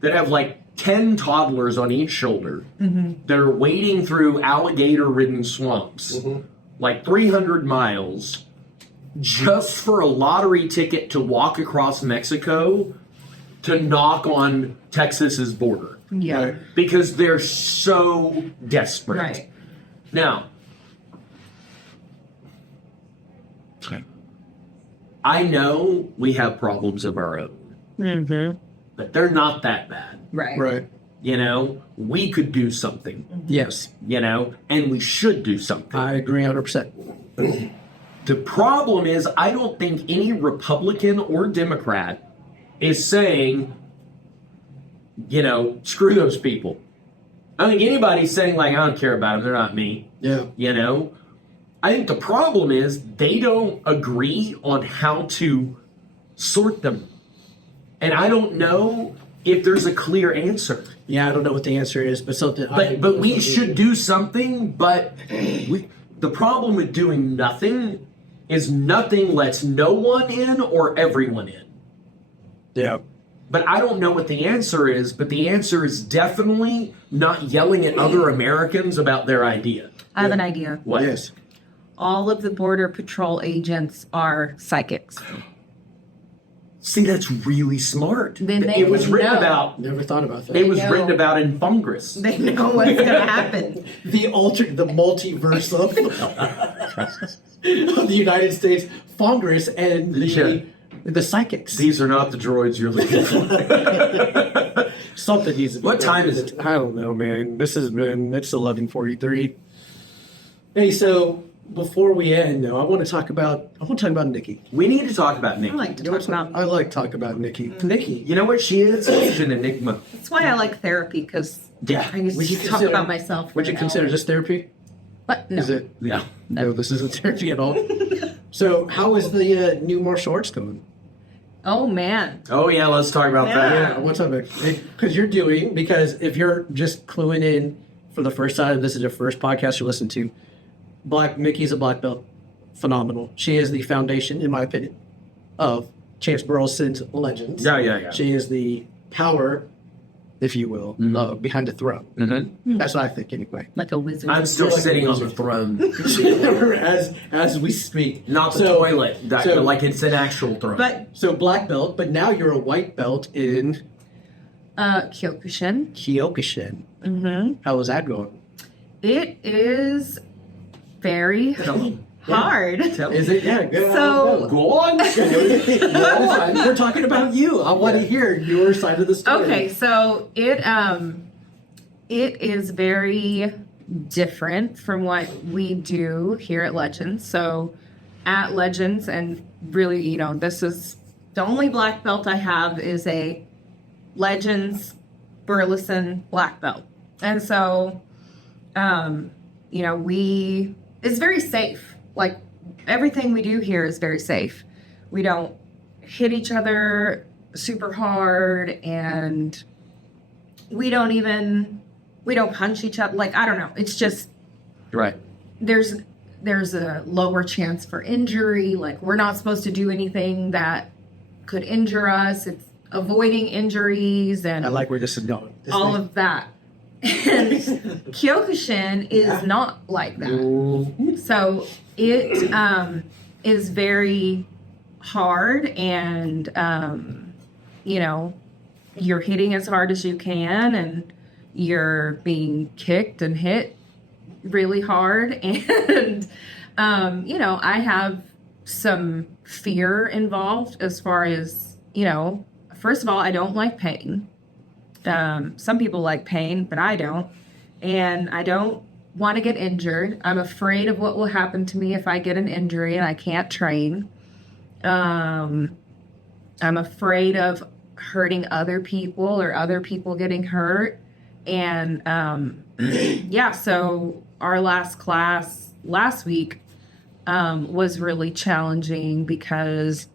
that have like 10 toddlers on each shoulder that are wading through alligator-ridden swamps, like 300 miles, just for a lottery ticket to walk across Mexico to knock on Texas's border. Yeah. Right. Because they're so desperate. Right. Now, I know we have problems of our own, but they're not that bad. Right. Right. We could do something, Yes. and we should do something. I agree 100%. The problem is, I don't think any Republican or Democrat is saying, screw those people. I don't think anybody's saying, like, I don't care about them, they're not me. Yeah. I think the problem is they don't agree on how to sort them. And I don't know if there's a clear answer. Yeah, I don't know what the answer is, but something. But we should do something, but the problem with doing nothing is nothing lets no one in or everyone in. Yeah. But I don't know what the answer is, but the answer is definitely not yelling at other Americans about their idea. I have an idea. What? Yes. All of the Border Patrol agents are psychics. See, that's really smart. Then they it was written know. about. Never thought about that. It was know. written about in Fongress. They know what's going to happen. the multiverse of the United States, Fongress, and the The psychics. These are not the droids you're looking for. Something needs to be What done. time is it? I don't know, man. It's 11:43. Hey, so before we end, though, I want to talk about Nikki. We need to talk about I Nikki. like to talk about. I like to talk about Nikki. Nikki. You know what she is? She's an enigma. That's why I like therapy, because Yeah. I get Would you to talk consider- about myself. for Would you an consider hour. this therapy? But no. Is it? Yeah. No, this isn't therapy at all. So, how is the new martial arts going? Oh man. Oh yeah, let's talk about Yeah. that. Yeah, what's up? Because if you're just cluing in for the first time, this is your first podcast you listen to. Nikki's a black belt, phenomenal. She is the foundation, in my opinion, of Chance Burleson's Legends. Yeah. She is the power, if you will, behind the throne. Mm-hmm. That's what I think, anyway. Like a wizard. I'm still You're like sitting a on the wizard. throne, as we speak. not the So- toilet. so- Like it's an actual throne. But So black belt, but now you're a white belt in Kyokushin. Kyokushin. Mm-hmm. How is that going? It is very Tell 'em. hard. Tell Is it? Yeah, good. So- Go on. We're talking about you. I want to hear your side of the story. Okay, so it is very different from what we do here at Legends. So at Legends, and really, this is the only black belt I have is a Legends Burleson black belt. And so it's very safe. Like everything we do here is very safe. We don't hit each other super hard, and we don't punch each other. Like, I don't know. It's just Right. there's a lower chance for injury. Like, we're not supposed to do anything that could injure us. It's avoiding injuries and I like where this is going. all of that. And Kyokushin is not like that. So it is very hard, and you're hitting as hard as you can, and you're being kicked and hit really hard. And I have some fear involved as far as, first of all, I don't like pain. Some people like pain, but I don't. And I don't want to get injured. I'm afraid of what will happen to me if I get an injury and I can't train. I'm afraid of hurting other people or other people getting hurt. And so our last class last week was really challenging because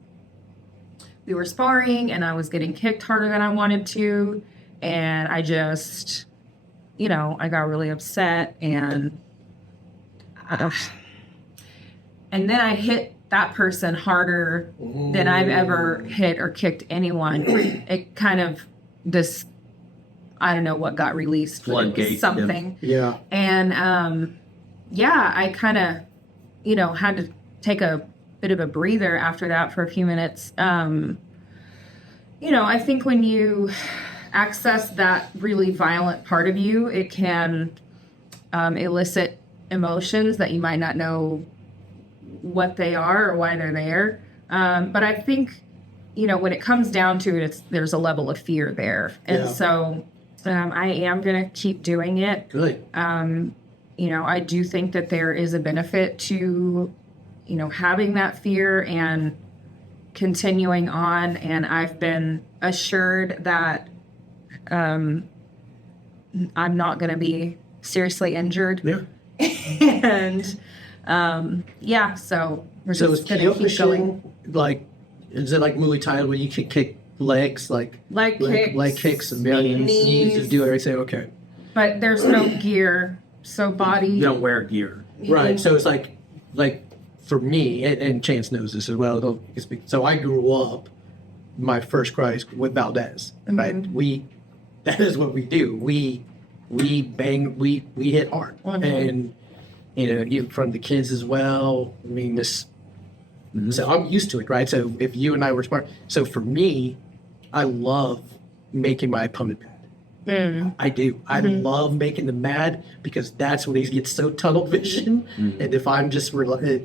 we were sparring and I was getting kicked harder than I wanted to. And I just, I got really upset, and then I hit that person harder than I've ever hit or kicked anyone. It kind of I don't know what got released, but it was Floodgate, something. Yeah. And I kind of, had to take a bit of a breather after that for a few minutes. I think when you access that really violent part of you, it can elicit emotions that you might not know what they are or why they're there. But I think, when it comes down to it, there's a level of fear there. And so I am going to keep doing it. Good. I do think that there is a benefit to, having that fear and continuing on. And I've been assured that I'm not going to be seriously injured. Yeah. And so we're So is just going to keep going. Kyokushin is it like Muay Thai where you can kick legs, Leg kicks, and you knees. just do everything? Okay. But there's no gear, so body. You don't wear gear. Right. So it's like for me, and Chance knows this as well. Don't speak. So I grew up my first Christ with Valdez. Right. That is what we do. We bang. We hit hard, and from the kids as well. I mean this. So I'm used to it, right? So if you and I were smart, so for me, I love making my opponent mad. I do. I love making them mad because that's when they get so tunnel vision. And if I'm just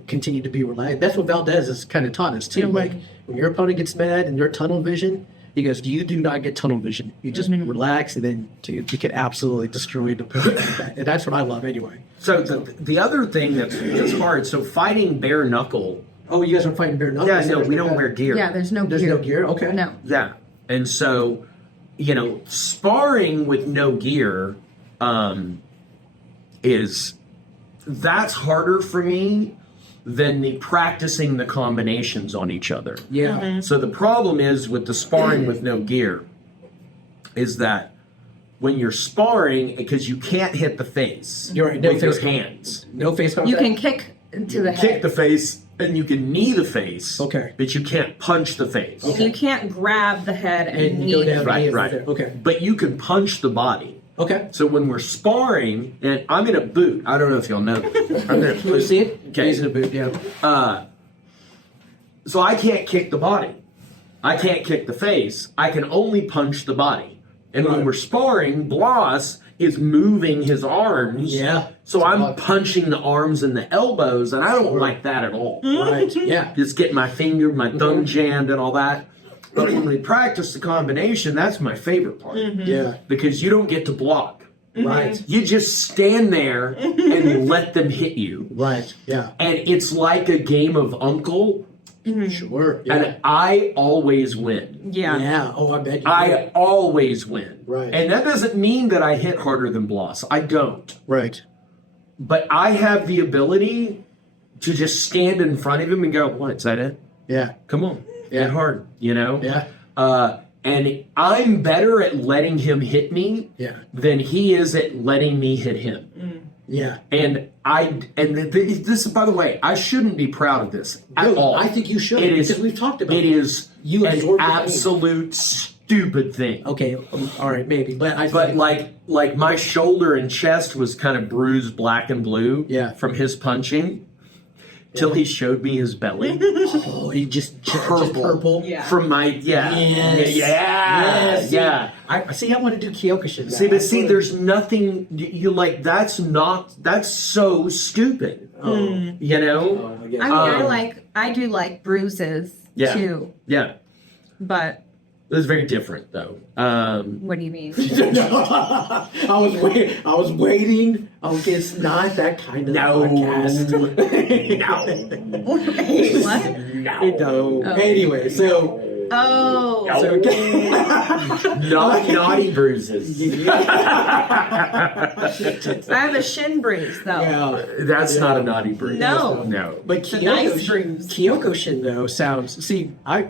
continue to be relaxed, that's what Valdez has kind of taught us too. Like when your opponent gets mad and you're tunnel vision, he goes, you do not get tunnel vision. You just relax, and then you can absolutely destroy the opponent. And that's what I love anyway. So the other thing that's hard, so fighting bare knuckle. Oh, you guys are fighting bare knuckles? Yeah, no, we don't wear gear. Yeah, there's no There's gear. no gear? Okay. No. Yeah. And so, sparring with no gear that's harder for me than the practicing the combinations on each other. Yeah. So the problem is with the sparring with no gear is that when you're sparring, because you can't hit the face You're right, no with your face contact. hands. No face contact? You can kick into the Kick head. the face and you can knee the face. Okay. But you can't punch the face. You can't grab the head and And knee. go down. Right, and- right. Okay. But you can punch the body. Okay. So when we're sparring, and I'm in a boot. I don't know if you'll know. I'm in a You boot. see it? Okay. He's in a boot, yeah. So I can't kick the body. I can't kick the face. I can only punch the body. And when Right. we're sparring, Bloss is moving his arms. Yeah. So I'm punching the arms and the elbows, and I don't like that at all. Right. Yeah. Just getting my finger, my thumb jammed, and all that. But when we practice the combination, that's my favorite part. Yeah. Because you don't get to block. Right. You just stand there and let them hit you. Right. Yeah. And it's like a game of Uncle, Sure. Yeah. and I always win. Yeah. Yeah. Oh, I bet you I did. always win. Right. And that doesn't mean that I hit harder than Bloss. I don't. Right. But I have the ability to just stand in front of him and go, what, is that it? Yeah. Come on. Yeah. Hit hard, Yeah. And I'm better at letting him hit me Yeah. than he is at letting me hit him. Yeah. And this, by the way, I shouldn't be proud of this at No, all. I think you should. It is. Because we've talked about It is You an absorb the pain. absolute stupid thing. Okay. All right. Maybe. But I. But like my shoulder and chest was kind of bruised black and blue Yeah. from his punching till he showed me his belly. Oh, he just purple. Yeah. From my Yes. yeah. Yes. I see. I want to do Kyokushin. See, but see, there's nothing you like. That's so stupid. You know? I mean, I do like bruises Yeah. too, Yeah. but It was very different though. what do you mean? I was waiting. Okay, it's not that kind of podcast. What? No. Anyway, so Oh, Naughty bruises. I have a shin bruise though. yeah. That's not a naughty bruise. No. No. But a nice bruise. Kyokushin though sounds. See, I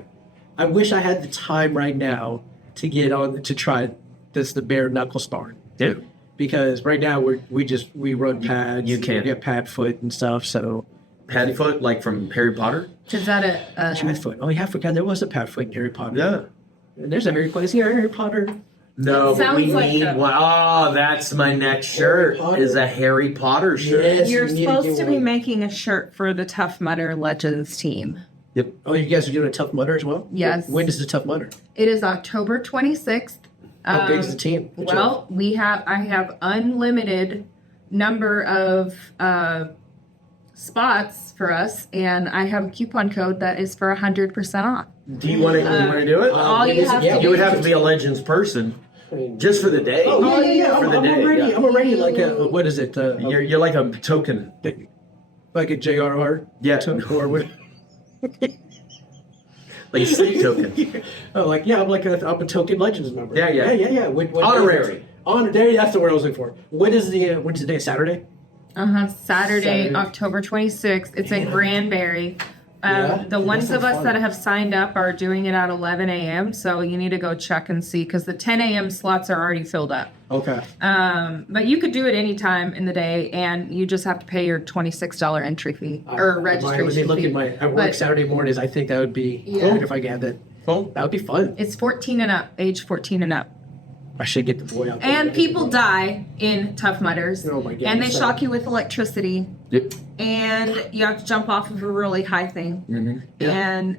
wish I had the time right now to get on to try the bare knuckle sparring. Yeah. Because right now we run pads. You can't. We get pad foot and stuff. So Patty foot, like from Harry Potter? Is that a pad foot. Oh yeah, I forgot there was a pad foot in Harry Potter. Yeah. And there's a Harry Potter. Is here Harry Potter? No, It but we sounds like need a- one. Oh, that's my next shirt. Potter? Is a Harry Potter shirt. Yes. You're you need supposed get to be one. making a shirt for the Tough Mudder Legends team. Yep. Oh, you guys are doing a Tough Mudder as well? Yes. When does the Tough Mudder? It is October 26th. How big is the team? Well, I have unlimited number of spots for us, and I have a coupon code that is for 100% off. Do you want to do it? all you have to You would have to be a Legends person just for the day. Oh yeah. For the day, yeah. I'm already like a what is it? You're like a token. Like a JRR? Yeah. Or what? Like a city token. Oh, like yeah, I'm a token Legends member. Yeah, yeah. yeah. When Honorary. Honorary. That's the word I was looking for. When's the day? Saturday? Saturday, October 26th. It's in Granbury. Yeah, The ones that of sounds us fun. that have signed up are doing it at 11 a.m. So you need to go check and see because the 10 a.m. slots are already filled up. Okay. But you could do it any time in the day, and you just have to pay your $26 entry fee or I registration look fee. at work But Saturday mornings. I think that would be Yeah. good if I could have that. Oh, that would be fun. it's 14 and up, age 14 and up. I should get the boy out there. And people die in Tough Mudders. Oh my God. And they shock you with electricity. Yep. And you have to jump off of a really high thing. Mm-hmm. Yeah. And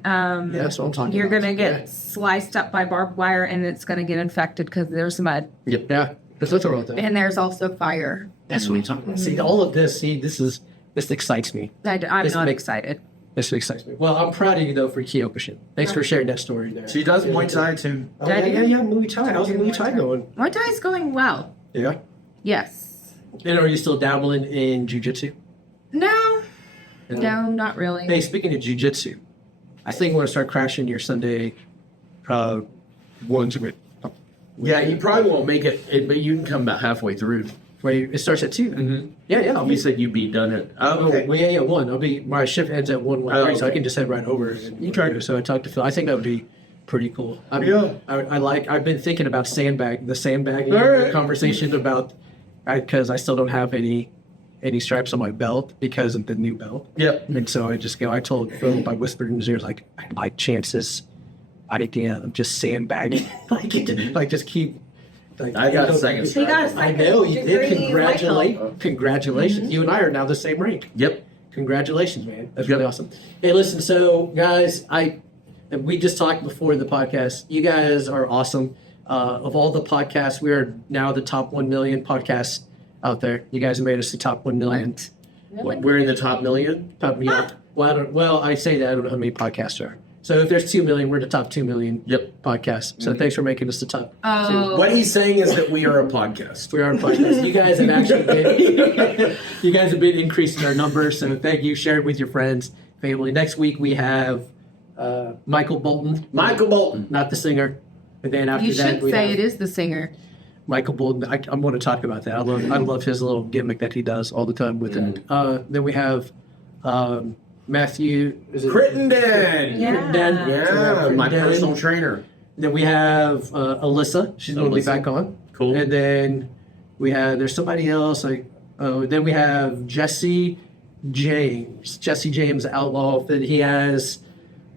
Yeah, that's what I'm talking you're about. going to get sliced up by barbed wire and it's going to get infected because there's mud. Yeah. That's what's wrong with that. And there's also fire. That's what I'm talking about. See, all of this, this excites me. I'm This not makes- excited. This excites me. Well, I'm proud of you, though, for Kyokushin. Thanks for sharing that story there. She does Muay Thai too. Oh, yeah, Muay Thai. How's the Muay Thai going? Muay Thai is going well. Yeah. Yes. And are you still dabbling in jiu-jitsu? No. No, not really. Hey, speaking of jiu-jitsu, I think we're going to start crashing your Sunday ones with. Yeah, you probably won't make it, but you can come about halfway through. Wait, it starts at 2. Mm-hmm. Yeah, I'll You be. said you'd be done at. Oh, Okay. well, yeah, 1. I'll be. My shift ends at 1, Oh, so I okay. can just head right over. And try. So I talked to Phil. I think that would be pretty cool. Yeah. I've been thinking about the sandbag All right. conversation about, because I still don't have any stripes on my belt because of the new belt. Yep. And so I told Philip, I whispered in his ear, like, my chances, I think just sandbagging, like just keep. Like, I got a you know, second He got a I second know you did. degree Congratulations! You and I are now the same rank. Yep. Congratulations, man. That's really awesome. Hey, listen, so guys, we just talked before the podcast. You guys are awesome. Of all the podcasts, we are now the top 1 million podcasts out there. You guys have made us the top 1 million. We're in the top million. Top, yeah. Well, I say that. I don't know how many podcasts there are. So if there's 2 million, we're the top 2 million Yep. podcasts. So thanks for making us the top. Oh. What he's saying is that we are a podcast. We are a podcast. You guys have actually been increasing our numbers. So thank you. Share it with your friends, family. Next week we have Michael Bolton. Michael Bolton. Not the singer. And then after You that, should we say have it is the singer. Michael Bolton. I'm going to talk about that. I love his little gimmick that he does all the time with it. Then we have Matthew. Is it Crittenden. Yeah. Crittenden. Yeah, my Crittenden. personal trainer. Then we have Alyssa. She's going to be Alyssa. back on. Cool. And then there's somebody else. Then we have Jesse James. Jesse James Outlaw. That he has.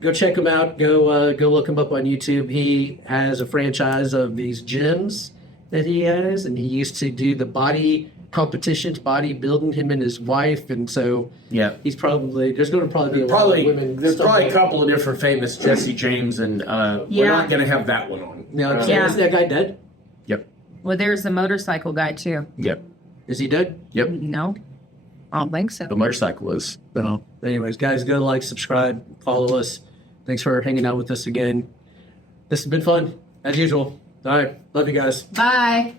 Go check him out. Go look him up on YouTube. He has a franchise of these gyms that he has, and he used to do the body competitions, bodybuilding, him and his wife, and so Yeah. there's going to probably be a lot of women. There's stuff probably a like- couple of different famous Jesse James, and we're Yeah. not going to have that one on. Now, Yeah. is that guy dead? Yep. Well, there's the motorcycle guy too. Yep. Is he dead? Yep. No, I don't think so. The motorcycle is. No. Anyways, guys, go like, subscribe, follow us. Thanks for hanging out with us again. This has been fun, as usual. All right. Love you guys. Bye.